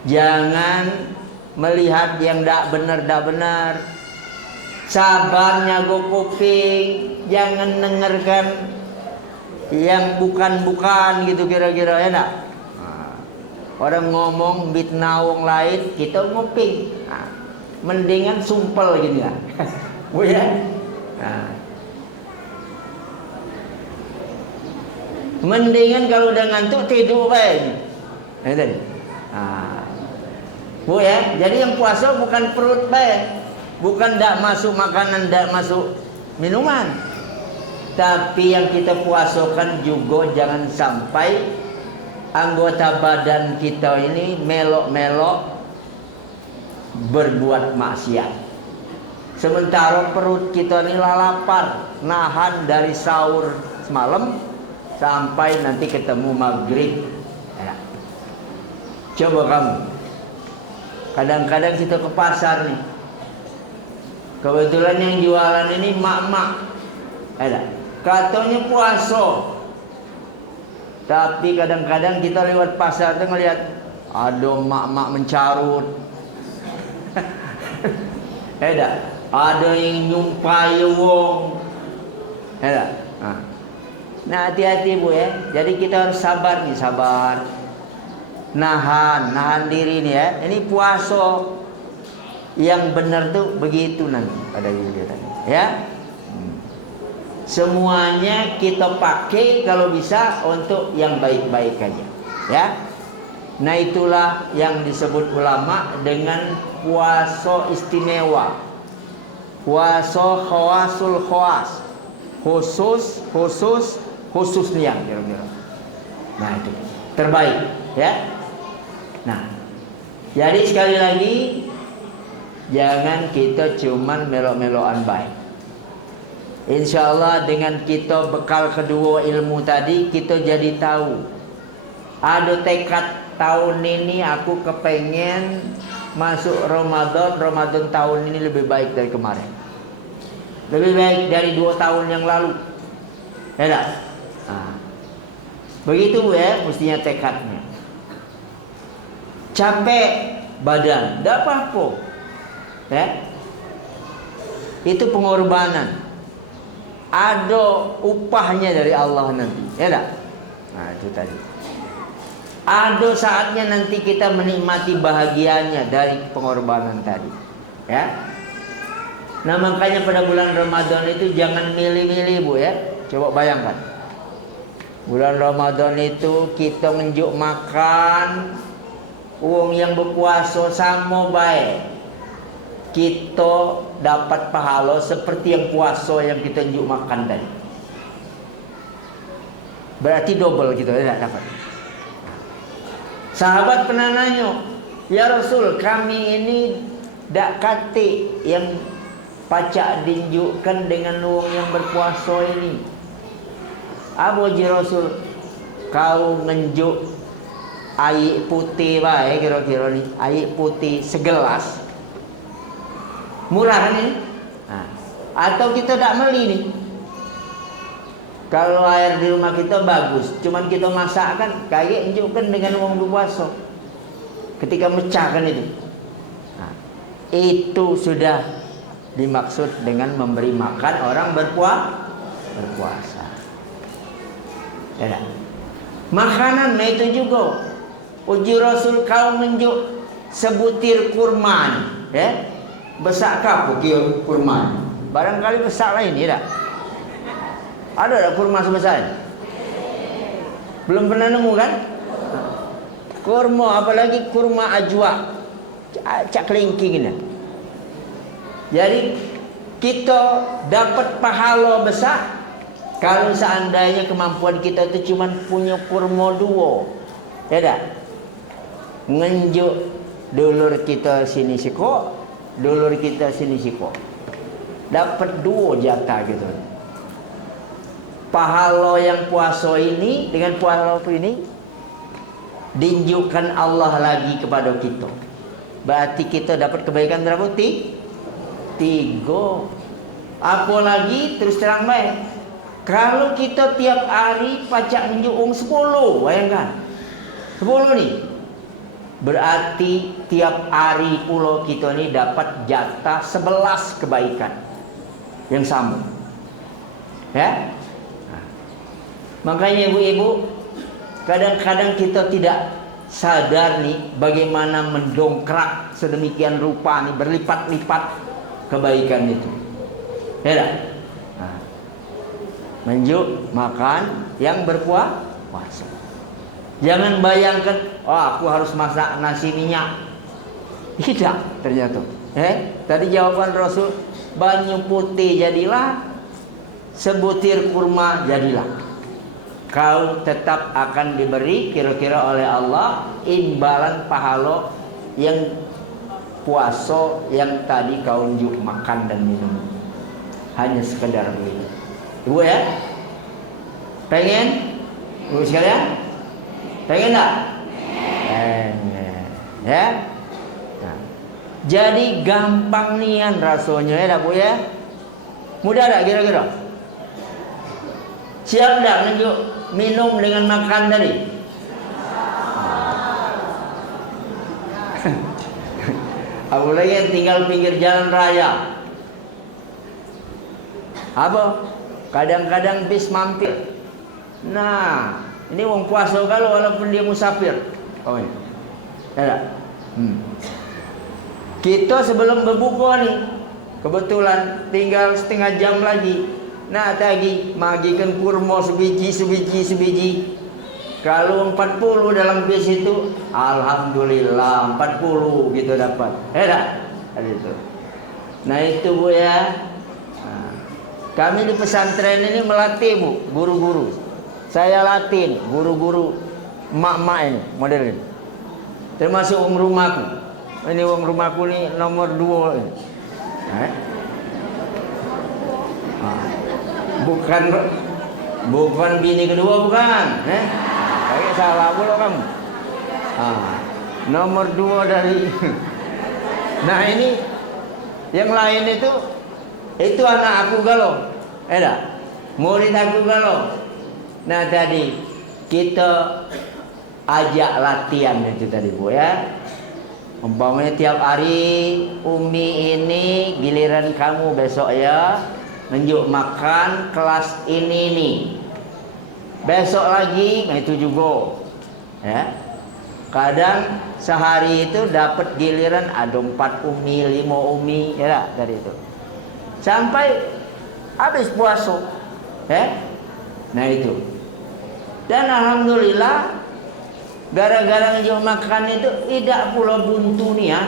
Jangan melihat yang tidak benar. Sabar nyago kuping, jangan dengarkan yang bukan gitu kira-kira ya enggak. Nah, orang ngomong fitnah wong lain, kita nguping. Nah, mendingan sumpel gini ya. Bu ya. Nah. Mendingan kalau udah ngantuk tidur baik. Tadi. Nah, Bu ya, jadi yang puasa bukan perut baik, bukan tidak masuk makanan, tidak masuk minuman. Tapi yang kita puasakan juga jangan sampai anggota badan kita ini melok-melok berbuat maksiat. Sementara perut kita ini lapar, nahan dari sahur semalam sampai nanti ketemu maghrib. Ya. Coba kamu. Kadang-kadang kita ke pasar nih. Kebetulan yang jualan ini mak-mak. Ada. Katanya puasa. Tapi kadang-kadang kita lewat pasar tuh ngelihat ada mak-mak mencarut. Ada yang nyumpai wong. Nah, hati-hati Bu ya. Jadi kita harus sabar nih, sabar. Nahan diri nih ya. Ini puasa yang benar tuh begitu nanti pada video tadi ya. Semuanya kita pakai kalau bisa untuk yang baik-baik aja ya. Nah, itulah yang disebut ulama dengan puasa istimewa, puasa khawasul khawas, khusus nih yang kira-kira. Nah, itu terbaik ya. Nah, jadi sekali lagi jangan kita cuman melok-melokan baik. Insya Allah dengan kita bekal kedua ilmu tadi, kita jadi tahu. Ada tekad tahun ini aku kepengen masuk Ramadan tahun ini lebih baik dari kemarin, lebih baik dari 2 tahun yang lalu. Ya, begitu Bu ya, mestinya tekadnya. Capek badan, tidak apa-apa ya. Itu pengorbanan, ada upahnya dari Allah nanti ya tak? Nah, itu tadi. Ada saatnya nanti kita menikmati bahagianya dari pengorbanan tadi ya. Nah, makanya pada bulan Ramadan itu jangan milih-milih Bu ya. Coba bayangkan, bulan Ramadan itu kita ngenjuk makan, uang yang berpuasa sama baik, kita dapat pahala seperti yang puasa yang kita njuk makan tadi. Berarti double gitu ya dapat. Sahabat pernah nanya, ya Rasul, kami ini dak kate yang pacak dinjukkan dengan uang yang berpuasa ini. Apa ji Rasul? Kau ngenjuk air putih baik kira-kira nih, air putih segelas. Murah kan ini? Nah, atau kita tak beli nih. Kalau air di rumah kita bagus, cuman kita masakkan, kayak injukkan dengan uang berpuasa. Ketika mecahkan itu, nah, itu sudah dimaksud dengan memberi makan orang berpuasa. Ya, makanan, nah itu juga. Uji Rasul kau menjuk sebutir kurma, ya, besar kah bukir kurma? Barangkali besar lain, ya tak? Ada kurma sebesar ini? Belum pernah nemu kan? Kurma, apalagi kurma ajwa, cak kelingking ini. Jadi kita dapat pahala besar kalau seandainya kemampuan kita itu cuma punya kurma 2, ya tak? Ngenjuk dulur kita sini siko, dulur kita sini siko, dapat 2 jatah gitu. Pahala yang puasa ini dengan pahala ini diinjukkan Allah lagi kepada kita. Berarti kita dapat kebaikan berapa? 3. Apalagi terus terang baik, kalau kita tiap hari pacak menjung 10, bayangkan 10 nih, berarti tiap hari pula kita ni dapat jatah 11 kebaikan yang sama ya. Makanya ibu-ibu, kadang-kadang kita tidak sadar nih bagaimana mendongkrak sedemikian rupa nih, berlipat-lipat kebaikan itu. Ya tak? Nah, menjuk makan yang berpuasa. Jangan bayangkan, oh aku harus masak nasi minyak. Tidak ternyata. Tadi jawaban Rasul, banyu putih jadilah, sebutir kurma jadilah. Kau tetap akan diberi kira-kira oleh Allah imbalan pahala yang puasa yang tadi kau unjuk makan dan minum. Hanya sekedar begitu. Ibu ya? Pengen? Ibu sekalian? Pengen tak? Pengen. Ya? Nah. Jadi gampang nian rasanya ya Bu ya? Mudah tak kira-kira? Siap tak nunjuk minum dengan makan tadi? Apalagi yang tinggal pinggir jalan raya. Apa? Kadang-kadang bis mampir. Nah, ini wong puasa kalau walaupun dia musafir. Oh iya. Ya. Kita sebelum berbuka nih, kebetulan tinggal setengah jam lagi. Nah, tadi magikan kurma sebiji. Kalau 40 dalam bis itu, alhamdulillah 40 gitu dapat. Ada itu. Nah itu Bu ya. Nah, kami di pesantren ini melatih Bu, guru-guru. Saya latih guru-guru emak-emak ini model ini. Termasuk wong rumahku. Ini wong rumahku nih nomor 2 ini. Bukan bini kedua bukan, kayak salah pula kamu. Nomor 2 dari. Nah ini yang lain itu anak aku galau, murid aku galau. Nah tadi kita ajak latihan itu tadi Bu ya. Umpamanya tiap hari Umi ini giliran kamu besok ya menunjuk makan kelas ini nih. Besok lagi, nah itu juga. Ya. Kadang sehari itu dapat giliran ada 4 umi, 5 umi, ya dari itu. Sampai habis puasa. Ya. Nah itu. Dan alhamdulillah gara-gara menunjuk makan itu tidak pula buntu nih ya.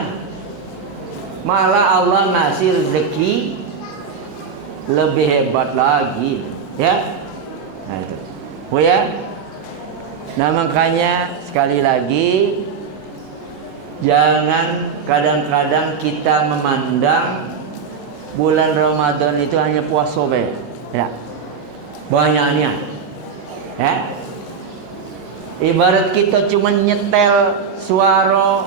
Malah Allah ngasih rezeki lebih hebat lagi, ya. Nah itu, Bu ya. Nah makanya sekali lagi jangan kadang-kadang kita memandang bulan Ramadan itu hanya puasa be, ya. Banyaknya, ya. Ibarat kita cuma nyetel suara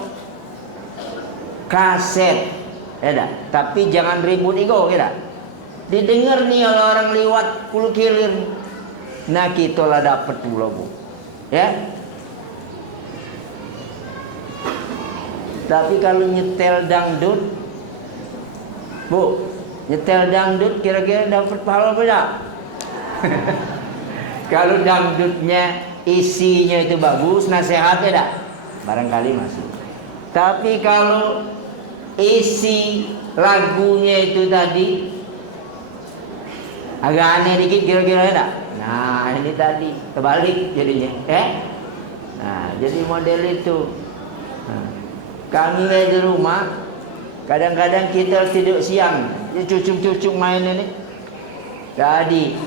kaset, ya. Tapi jangan ribut ego, ya. Didengar nih oleh orang lewat puluh kilir. Nah kita lah dapat pula Bu. Ya. Tapi kalau nyetel dangdut, Bu, nyetel dangdut kira-kira dapat pahala tidak? Kalau dangdutnya isinya itu bagus, nasihatnya tidak? Barangkali masih. Tapi kalau isi lagunya itu tadi agak aneh dikit kira-kira enggak? Nah ini tadi terbalik jadinya, Nah jadi model itu. Nah, kami di rumah kadang-kadang kita tidur siang, cucuk-cucuk main ini. Tadi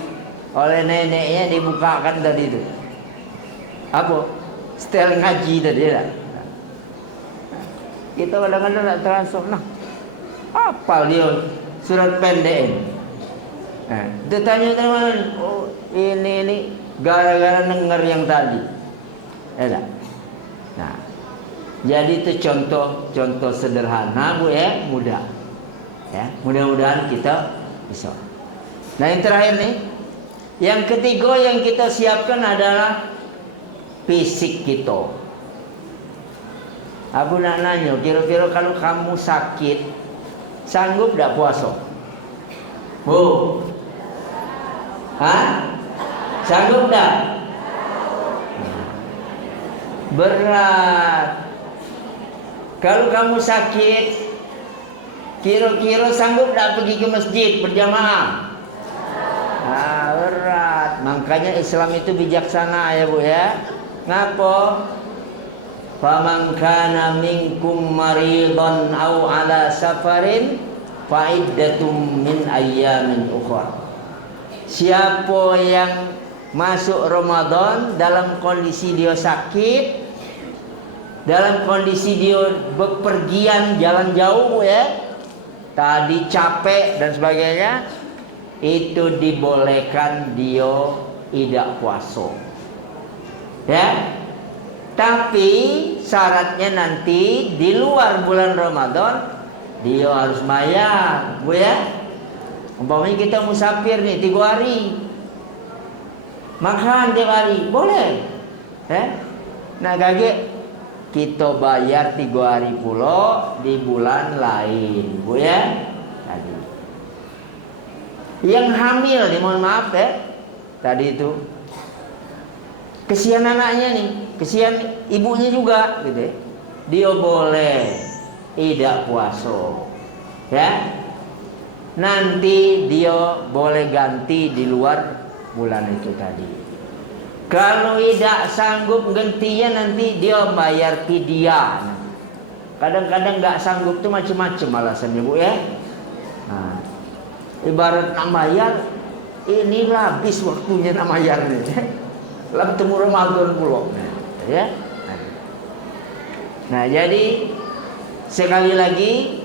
oleh neneknya dibukakan tadi itu. Apa? Setel ngaji tadi lah. Kita kadang-kadang tak transfer. Nah, apa dia surat pendek ini? Nah, dia tanya teman, oh ini gara-gara dengar yang tadi, ya. Nah, jadi itu contoh sederhana Bu ya, mudah, ya. Mudah-mudahan kita bisa. Nah yang terakhir nih, yang ketiga yang kita siapkan adalah fisik kita. Aku nak nanya, kira-kira kalau kamu sakit, sanggup tak puasa? Bu? Hah? Sanggup tak? Berat. Kalau kamu sakit, kira-kira sanggup tak pergi ke masjid berjamaah? berat. Makanya Islam itu bijaksana ya Bu ya. Ngapa? Faman kana minkum maridhan aw ala safarin fa iddatum min ayyamin ukhra. Siapa yang masuk Ramadan dalam kondisi dia sakit, dalam kondisi dia bepergian jalan jauh ya, tadi capek dan sebagainya, itu dibolehkan dia tidak puasa. Ya. Tapi syaratnya nanti di luar bulan Ramadan dia harus bayar, Bu ya. Umpamanya kita musafir nih 3 hari, makan tiap hari, boleh. Nah kaget kita bayar 3 hari pula di bulan lain, Bu ya. Tadi yang hamil, mohon maaf ya, tadi itu kesian anaknya nih, kesian ibunya juga gitu ya. Dia boleh tidak puasa ya. Nanti dia boleh ganti di luar bulan itu tadi. Kalau tidak sanggup gantinya, nanti dia bayar fidyah. Kadang-kadang nggak sanggup tuh macam-macam alasannya Bu ya. Nah, ibarat nak bayar, ini habis waktunya nak bayar nih. Lah ketemu Ramadan pula ya. Nah jadi sekali lagi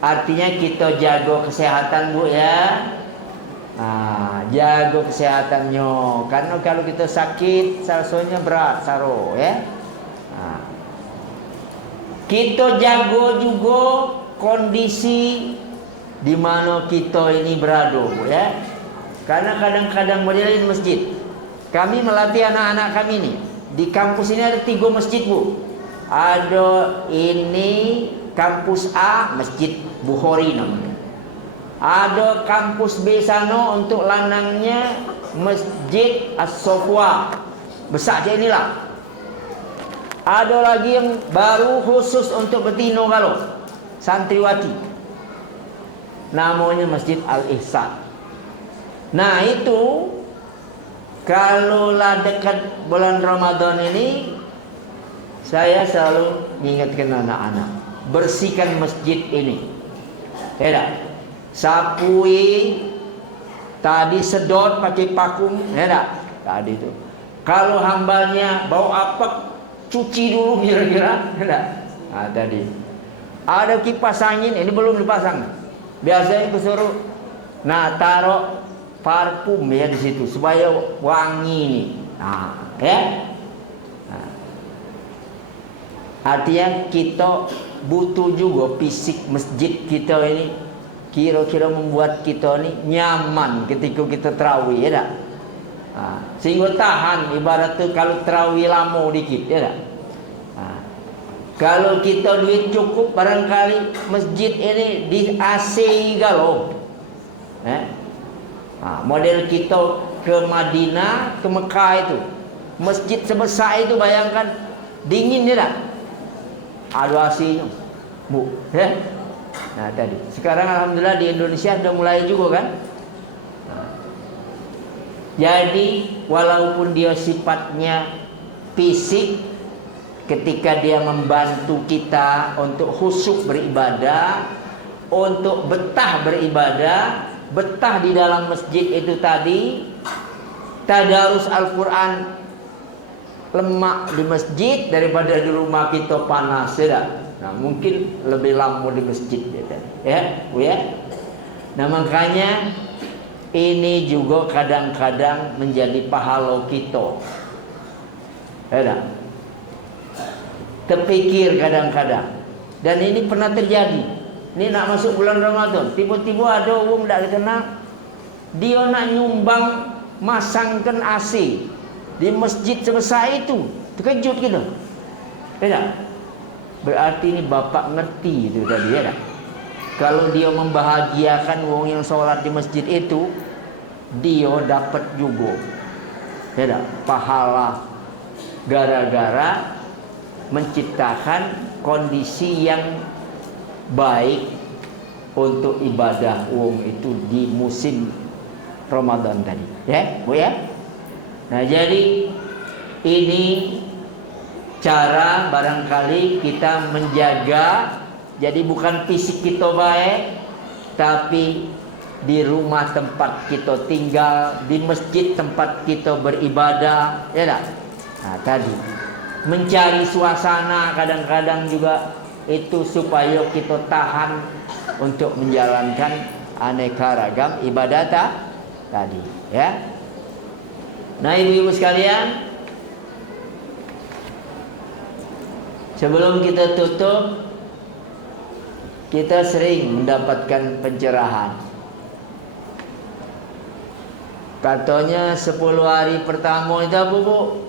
artinya kita jaga kesehatan Bu ya. Nah, jaga kesehatannya, karena kalau kita sakit salsonya berat saro ya. Nah, kita jaga juga kondisi di mana kita ini berada Bu ya. Karena kadang-kadang model di masjid, kami melatih anak-anak kami nih. Di kampus ini ada 3 masjid Bu. Ada ini kampus A, Masjid Bukhari namanya. Ada kampus B sana untuk lanangnya Masjid As-Sofwa. Besar je inilah. Ada lagi yang baru khusus untuk betino kalau santriwati. Namanya Masjid Al-Ihsan. Nah itu kalau lah dekat bulan Ramadan ini, saya selalu mengingatkan anak-anak, bersihkan masjid ini. Tidak, sapui, tadi sedot pakai vakum, tidak, tadi itu. Kalau hambanya bau apa, cuci dulu kira-kira, tidak. Nah, tadi ada kipas angin, ini belum dipasang. Biasanya kusuruh, nah taruh parfum ya di situ supaya wangi nih. Nah, ya. Nah. Artinya kita butuh juga fisik masjid kita ini kira-kira membuat kita ini nyaman ketika kita tarawih ya tak? Nah, sehingga tahan, ibarat tuh kalau tarawih lama dikit ya tak? Nah, kalau kita duit cukup barangkali masjid ini di AC galau. Nah, model kita ke Madinah, ke Mekah itu, masjid sebesar itu bayangkan, dingin tidak? Ada AC-nya, Bu. Ya? Nah tadi, sekarang alhamdulillah di Indonesia sudah mulai juga kan. Nah, jadi walaupun dia sifatnya fisik, ketika dia membantu kita untuk khusyuk beribadah, untuk betah beribadah, betah di dalam masjid itu tadi, tadarus Al-Quran lemak di masjid daripada di rumah kita panas ya. Nah mungkin lebih lama di masjid ya, Bu ya. Nah makanya ini juga kadang-kadang menjadi pahala kita ya. Terpikir kadang-kadang, dan ini pernah terjadi. Ini nak masuk bulan Ramadan, tiba-tiba ada orang tak dikenal, dia nak nyumbang masangkan AC di masjid sebesar itu. Terkejut kita. Ya, berarti ini bapak ngerti itu tadi ya. Kalau dia membahagiakan orang yang sholat di masjid itu, dia dapat juga ya, pahala gara-gara menciptakan kondisi yang baik untuk ibadah itu di musim Ramadan tadi, ya Bu ya. Nah jadi ini cara barangkali kita menjaga, jadi bukan fisik kita baik, tapi di rumah tempat kita tinggal, di masjid tempat kita beribadah, ya tak? Nah tadi mencari suasana kadang-kadang juga itu supaya kita tahan untuk menjalankan aneka ragam ibadah tadi, ya. Nah ibu-ibu sekalian, sebelum kita tutup, kita sering mendapatkan pencerahan. Katanya 10 hari pertama itu apa Bu?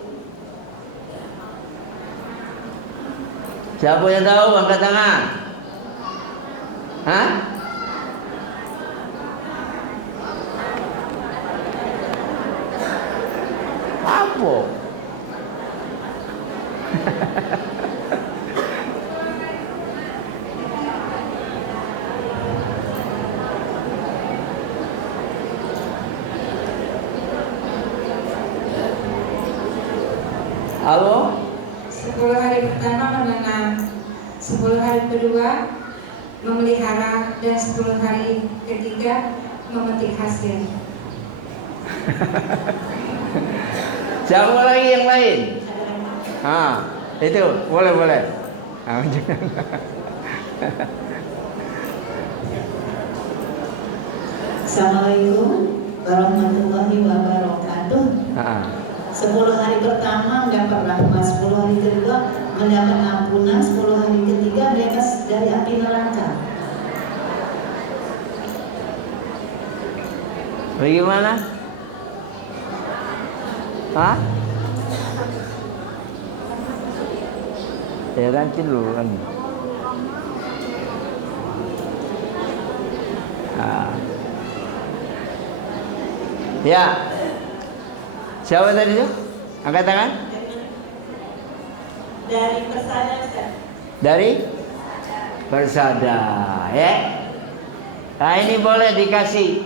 Siapa yang tahu? Angkat tangan. Hah? Apa? Halo? 10 hari pertama menanam, 10 hari kedua memelihara, dan 10 hari ketiga memetik hasil. Siapa lagi yang lain? Itu boleh. Assalamualaikum warahmatullahi wabarakatuh. 10 hari pertama mendapat rahmat, 10 hari kedua mendapat ampunan, 10 hari ketiga bebas dari api neraka. Bagaimana? Hah? Ya nanti dulu kan. Ya. Siapa tadi itu? Angkat tangan. Dari persada, Ustaz. Dari persada, ya. Nah ini boleh dikasih.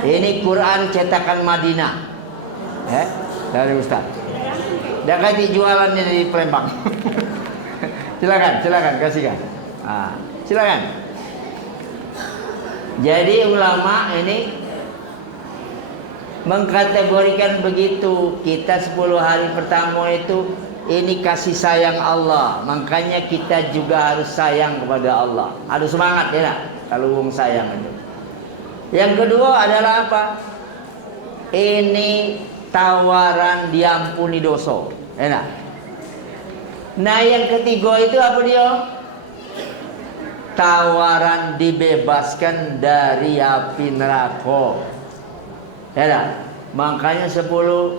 Ini Quran cetakan Madinah, ya, dari Ustaz. Dia kasih jualannya di Palembang. silakan kasihkan. Silakan. Jadi ulama ini mengkategorikan begitu. Kita 10 hari pertama itu ini kasih sayang Allah, makanya kita juga harus sayang kepada Allah. Harus semangat ya nak? Kalau wong sayang itu. Yang kedua adalah apa? Ini tawaran diampuni dosa, enak. Nah yang ketiga itu apa dia? Tawaran dibebaskan dari api neraka. Ya, makanya 10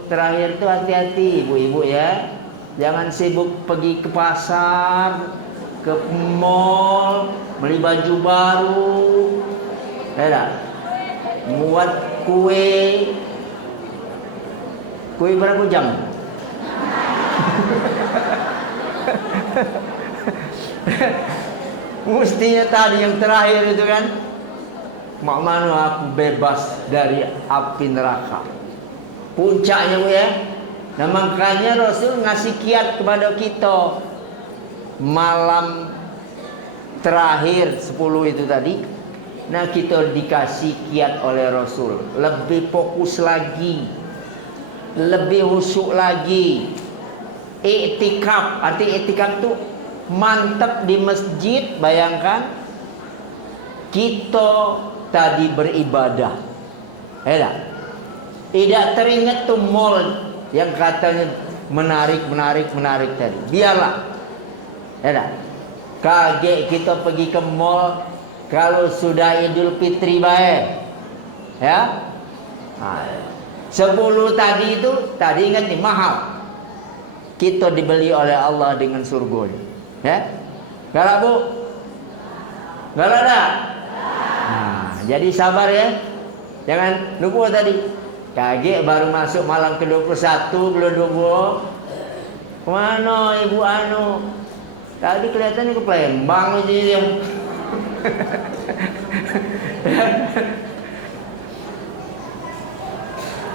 terakhir itu hati-hati ibu-ibu ya. Jangan sibuk pergi ke pasar, ke mall, beli baju baru. Ya, buat kue berapa jam? Mestinya tadi yang terakhir itu kan, makmana aku bebas dari api neraka. Puncaknya Bu ya. Nah makanya Rasul ngasih kiat kepada kita malam terakhir 10 itu tadi. Nah kita dikasih kiat oleh Rasul, lebih fokus lagi, lebih khusyuk lagi. Iktikaf, arti iktikaf itu mantap di masjid. Bayangkan kita tadi beribadah, tidak teringat tuh mall yang katanya menarik tadi. Biarlah, kaget kita pergi ke mall kalau sudah Idul Fitri baik, ya. 10 tadi itu tadi ingat nih mahal. Kita dibeli oleh Allah dengan surga, ya. Galak Bu? Galak ada? Nah, jadi sabar ya. Jangan lupa tadi. Kaget baru masuk malam ke-21 belum 20. Kemana Ibu Anu? Tadi kelihatannya ke Palembang aja dia.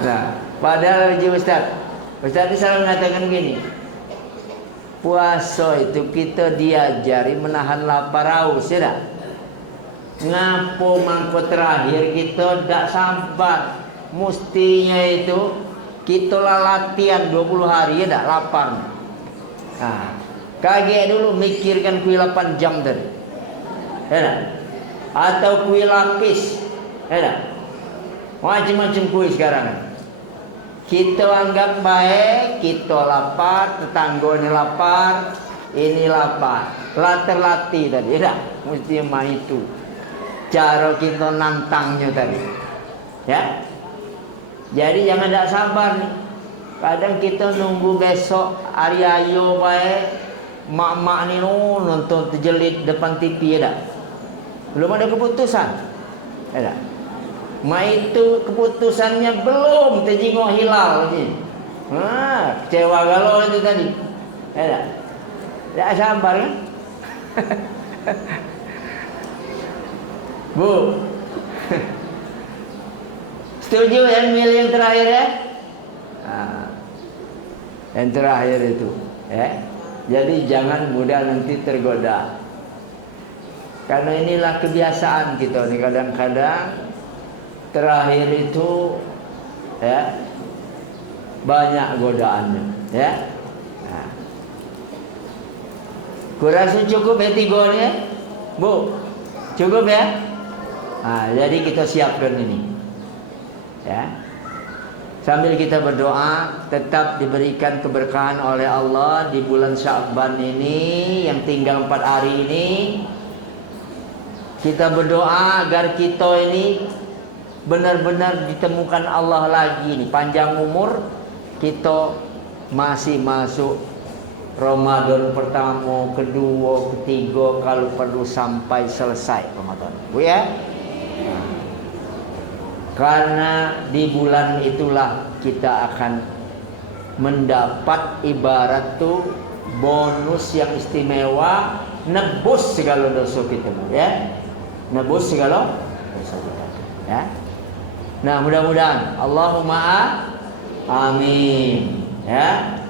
Nah, padahal Ustaz ini selalu mengatakan gini, puasa itu kita diajari menahan lapar haus, ya tak? Ngapo mangko terakhir kita tak sabar. Mestinya itu kita latihan 20 hari, ya tak? Lapar. Nah, kaget dulu mikirkan kuih 8 jam tadi, ya tak? Atau kuih lapis, ya tak? Macam-macam kuih sekarang. Kita anggap baik, kita lapar, tetangga ini lapar, ini lapar. Latih tadi, ya tak? Mesti mah itu cara kita nantangnya tadi, ya. Jadi jangan tak sabar nih. Kadang kita nunggu besok hari ayo baik, mak-mak ni nonton terjelit depan TV, ya tak? Belum ada keputusan, ya tak? Ma itu keputusannya belum terjenguk hilal ni. Kecewa galau itu tadi. Ya tak? Tak sabar kan? Bu. Setuju yang milih yang terakhir ya? Yang terakhir itu, ya. Jadi jangan mudah nanti tergoda. Karena inilah kebiasaan kita nih, kadang-kadang terakhir itu, ya, banyak godaannya, ya. Nah. Kurasa cukup ya 3 ya, Bu? Cukup ya? Nah, jadi kita siapkan ini, ya. Sambil kita berdoa, tetap diberikan keberkahan oleh Allah di bulan Sya'ban ini yang tinggal 4 hari ini. Kita berdoa agar kita ini benar-benar ditemukan Allah lagi nih, panjang umur, kita masih masuk Ramadan pertama, kedua, ketiga, kalau perlu sampai selesai Ramadan, Bu ya. Karena di bulan itulah kita akan mendapat ibarat tuh bonus yang istimewa, nebus segala dosa kita, ya. Nebus segala dosa kita, ya. Nah, mudah-mudahan Allahumma amin, ya.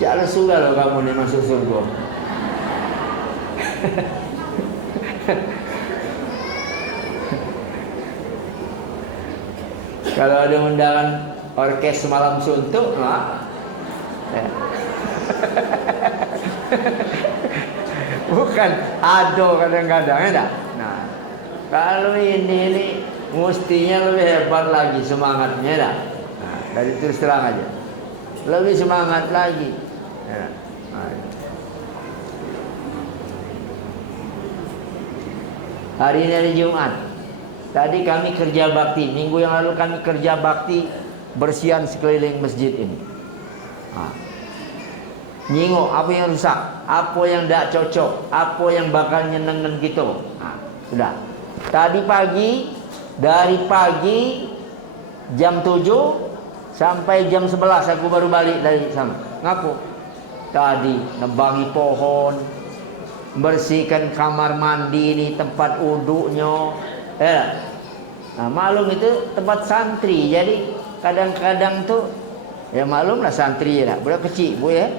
Jangan suka loh kamu nih masuk surga. Kalau ada undangan orkes malam suntuk, nah, ya. Bukan ada kadang-kadang, ya. Nah, kalau ini mestinya lebih hebat lagi semangatnya, dah. Nah, dari terus terang aja, lebih semangat lagi. Ya. Nah. Hari ini hari Jumat. Tadi kami kerja bakti. Minggu yang lalu kami kerja bakti bersihan sekeliling masjid ini. Nah. Nyingok apa yang rusak, apa yang tidak cocok, apa yang bakal nyenengin kita. Nah, sudah. Tadi pagi, dari pagi jam 7 sampai jam 11 aku baru balik dari sana. Ngapu? Tadi nebangi pohon, bersihkan kamar mandi ini, tempat uduknya. Ya. Nah, maklum itu tempat santri. Jadi kadang-kadang tuh, ya maklumlah santri ya, budak kecil, Bu ya.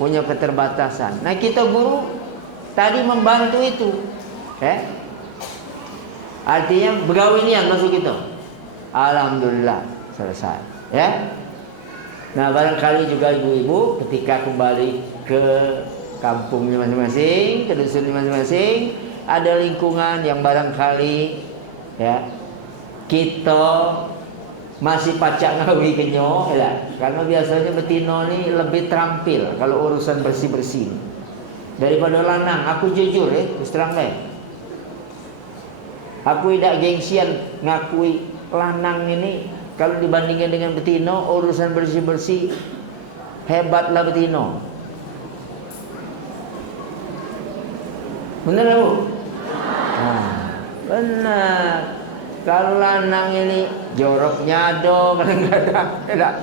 Punya keterbatasan. Nah, kita guru tadi membantu itu. Ya. Artinya begawinian masuk itu. Alhamdulillah selesai, ya. Nah, barangkali juga ibu-ibu ketika kembali ke kampungnya masing-masing, ke dusunnya masing-masing, ada lingkungan yang barangkali, ya, kita masih pacak ngawi kenyo, ya. Karena biasanya betina ni lebih terampil kalau urusan bersih-bersih daripada lanang. Aku jujur ya, terus terang deh. Aku tidak gengsian ngakui lanang ini kalau dibandingkan dengan betina, urusan bersih-bersih hebatlah betina. Benar Bu? Nah, benar. Kalau lanang ini joroknya ada kadang-kadang, tidak.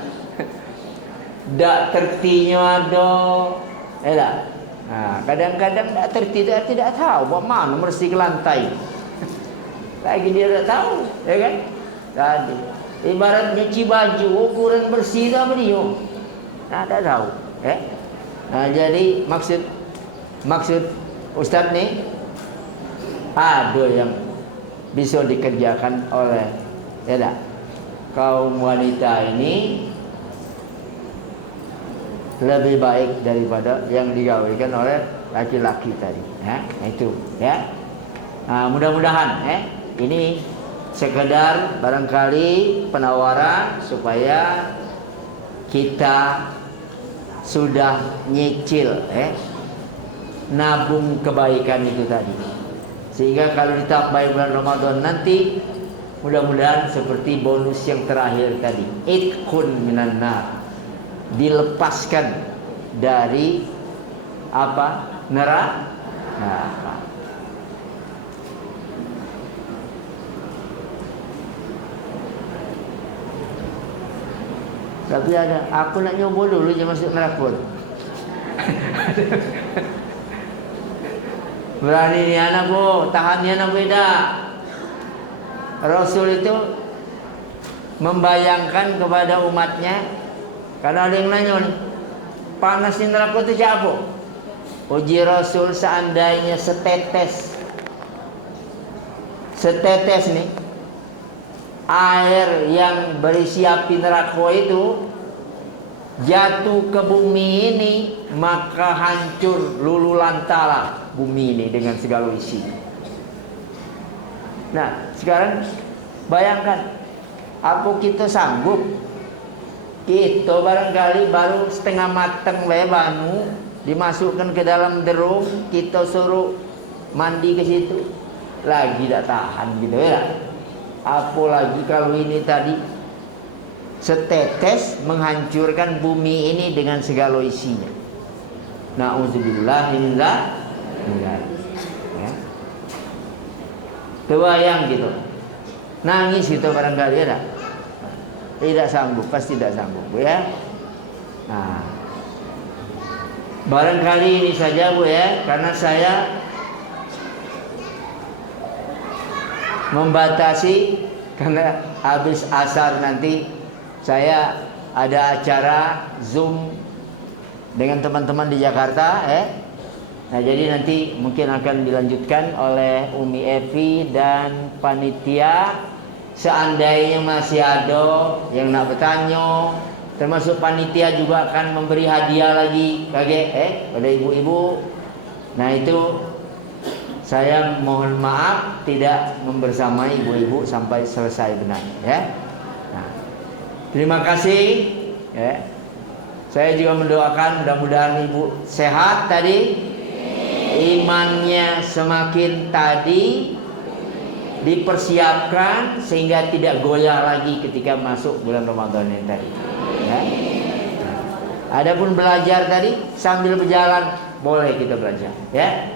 Tak tertinya ada, tidak. Nah, kadang-kadang tak terti, tidak tahu buat mana bersih ke lantai. Lagi dia tak tahu, ya kan? Tadi ibarat nyuci baju, ukuran bersih itu apa dia? Nah, tak tahu. Nah, jadi maksud Ustaz nih ada yang bisa dikerjakan oleh kaum wanita ini lebih baik daripada yang digawekan oleh laki-laki tadi. Nah, itu ya. Nah, mudah-mudahan ini sekedar barangkali penawaran supaya kita sudah nyicil nabung kebaikan itu tadi, sehingga kalau ditambahi bulan Ramadan nanti mudah-mudahan seperti bonus yang terakhir tadi, itqun minan nar, dilepaskan dari apa? Neraka. Tapi ada, aku nak nyoba dulu je masuk neraka. Berani ni anakku, tahan ni anak beda. Rasul itu membayangkan kepada umatnya, kalau ada yang nanya nih, panas di neraka itu siapa? Uji Rasul, seandainya setetes nih air yang berisi api neraka itu jatuh ke bumi ini, maka hancur lulu lantala bumi ini dengan segala isi. Nah, sekarang bayangkan, apa kita sanggup? Kita barangkali baru setengah matang banu, dimasukkan ke dalam drum, kita suruh mandi ke situ, lagi tak tahan gitu ya. Apalagi kalau ini tadi setetes menghancurkan bumi ini dengan segala isinya. Na'udzubillah min dzalik. Ya. Terbayang gitu. Nangis gitu barangkali ya. Tidak sanggup, pasti tidak sanggup ya. Nah, barangkali ini saja Bu ya, karena saya membatasi karena habis asar nanti saya ada acara Zoom dengan teman-teman di Jakarta Nah, jadi nanti mungkin akan dilanjutkan oleh Umi Evi dan panitia. Seandainya masih ada yang nak bertanya, termasuk panitia juga akan memberi hadiah lagi pada ibu-ibu. Nah, itu saya mohon maaf tidak membersamai ibu-ibu sampai selesai benar ya. Nah, terima kasih ya. Saya juga mendoakan mudah-mudahan ibu sehat tadi, imannya semakin tadi dipersiapkan sehingga tidak goyah lagi ketika masuk bulan Ramadan ini tadi ya. Nah, adapun belajar tadi sambil berjalan boleh kita belajar ya.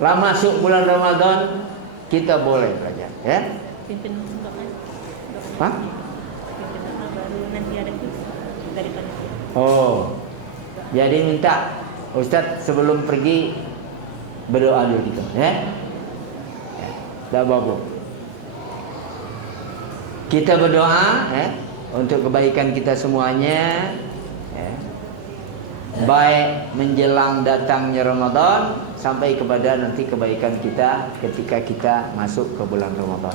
Lah masuk bulan Ramadan kita boleh belajar ya. Pimpin Hah? baru nanti ada dari panitia. Oh, jadi minta Ustadz sebelum pergi berdoa dulu gitu ya. Dah bagus. Kita berdoa untuk kebaikan kita semuanya ya. Baik menjelang datangnya Ramadan sampai kepada nanti kebaikan kita ketika kita masuk ke bulan Ramadan.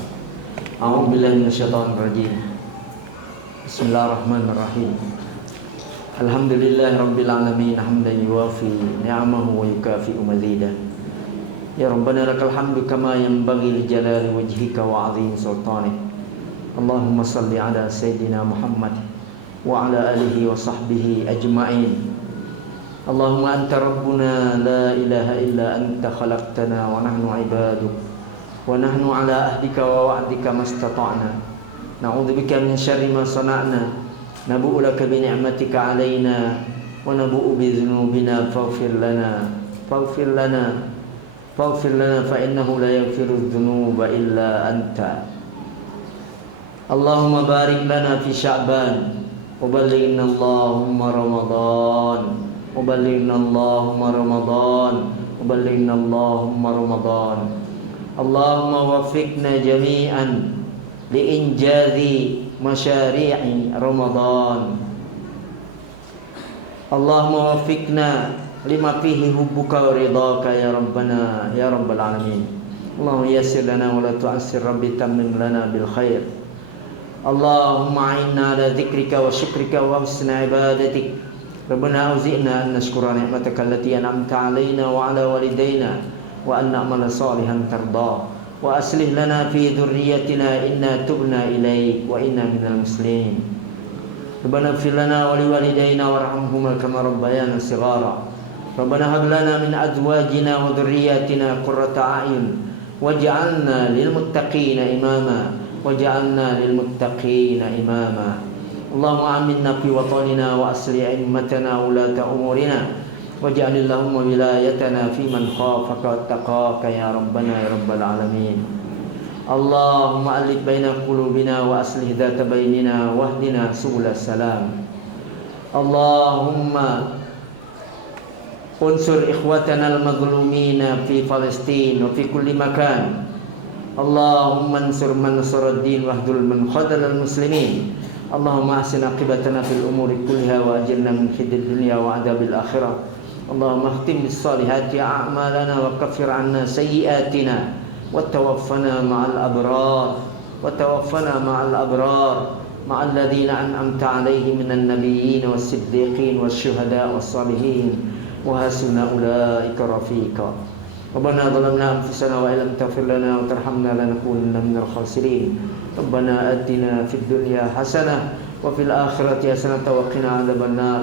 A'udzubillahi minasyaitonirrajim. Bismillahirrahmanirrahim. Alhamdulillahirabbil alamin hamdan yuwafi ni'amahu wa yukafi'u mazidah. Ya Rabbana lakal hamdu kama yanbaghi li jalali wajhika wa 'azimi sultanik. Allahumma salli ala sayyidina Muhammad wa ala alihi wa sahbihi ajma'in. Allahumma anta rabbuna la ilaha illa anta khalaqtana wa nahnu ibaduk wa nahnu ala ahdika wa wa'dika mastata'na. Na'udzubika min syarri ma sana'na. Nabu'u laka bi ni'matika 'alaina wa nabu'u bi dhunubina faghfir lana fa innahu la yaghfiru dhunuba illa anta. Allahumma barik lana fi Sya'ban wa ballighna Allahumma Ramadan wa ballighna Allahumma Ramadan wa ballighna Allahumma Ramadan. Allahumma waffiqna jami'an liinjazi masyari'i Ramadan. Allahumma waffiqna lima fihi hubbuka wa ridhaka ya rabbana ya rabbal alamin. Allahumma yassir lana wa la tu'assir, rabbi tammim lana bil khair. Allahumma a'inna ala dzikrika wa syukrika wa husni ibadatik. Rabbana auzi'na an nashkura ni'mataka allati an'amta 'alaina wa 'ala walidayna wa an na'mala salihan tarda wa aslih lana fi dhurriyyatina inna tubna ilaik wa inna minal muslimin. Rabbana ighfir lana wa liwalidayna warhamhuma kama rabbayana shighara. Rabbana hab lana min azwajina wa dhurriyyatina qurrata a'yun waj'alna lil muttaqina imama waj'alna lil muttaqina imama. Allahumma aminna fi watanina wa asli a'immatana ulata umurina waj'al Allahumma wilayatana fi man khafaka wattaqaka ya rabbana ya rabbal alamin. Allahumma alif baina qulubina wa aslih dhata bainina wahdina subul salam. Allahumma unsur ikhwatana al-mazlumina fi Palestin wa fi kulli makan. Allahumma ansur man nasara ad-din wahdul man khadala al-muslimin. Allahumma ahsin aqibatana fil umuri kulliha wa ajirna min khizyid dunya wa adzabil akhirah. Allahumma khtim bis salihati a'malana wa kaffir 'anna sayyi'atina وتوفنا مع الأبرار مع الأبرار مع الذين أنعمت عليهم من النبيين والصديقين والشهداء والصالحين وحسن أولئك رفيقا. ربنا ظلمنا أنفسنا وإن لم تغفر لنا وترحمنا لنكونن من الخاسرين. ربنا آتنا في الدنيا حسنة وفي الآخرة حسنة وقنا عذاب النار.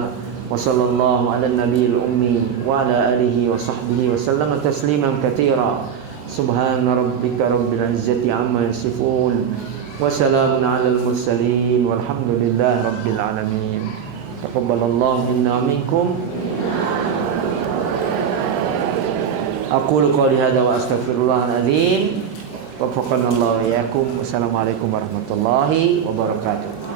وصلى الله على النبي الأمي وعلى آله وصحبه وسلم تسليما كثيرا. Subhana rabbika rabbil izzati amma yasifun wa salamun alal mursalin walhamdulillahi rabbil alamin. Taqabbalallahu minna minkum. Aqulu qawli hadza wa astaghfirullahal azim. Waffaqana Allah wa iyyakum. Wassalamualaikum warahmatullahi wabarakatuh.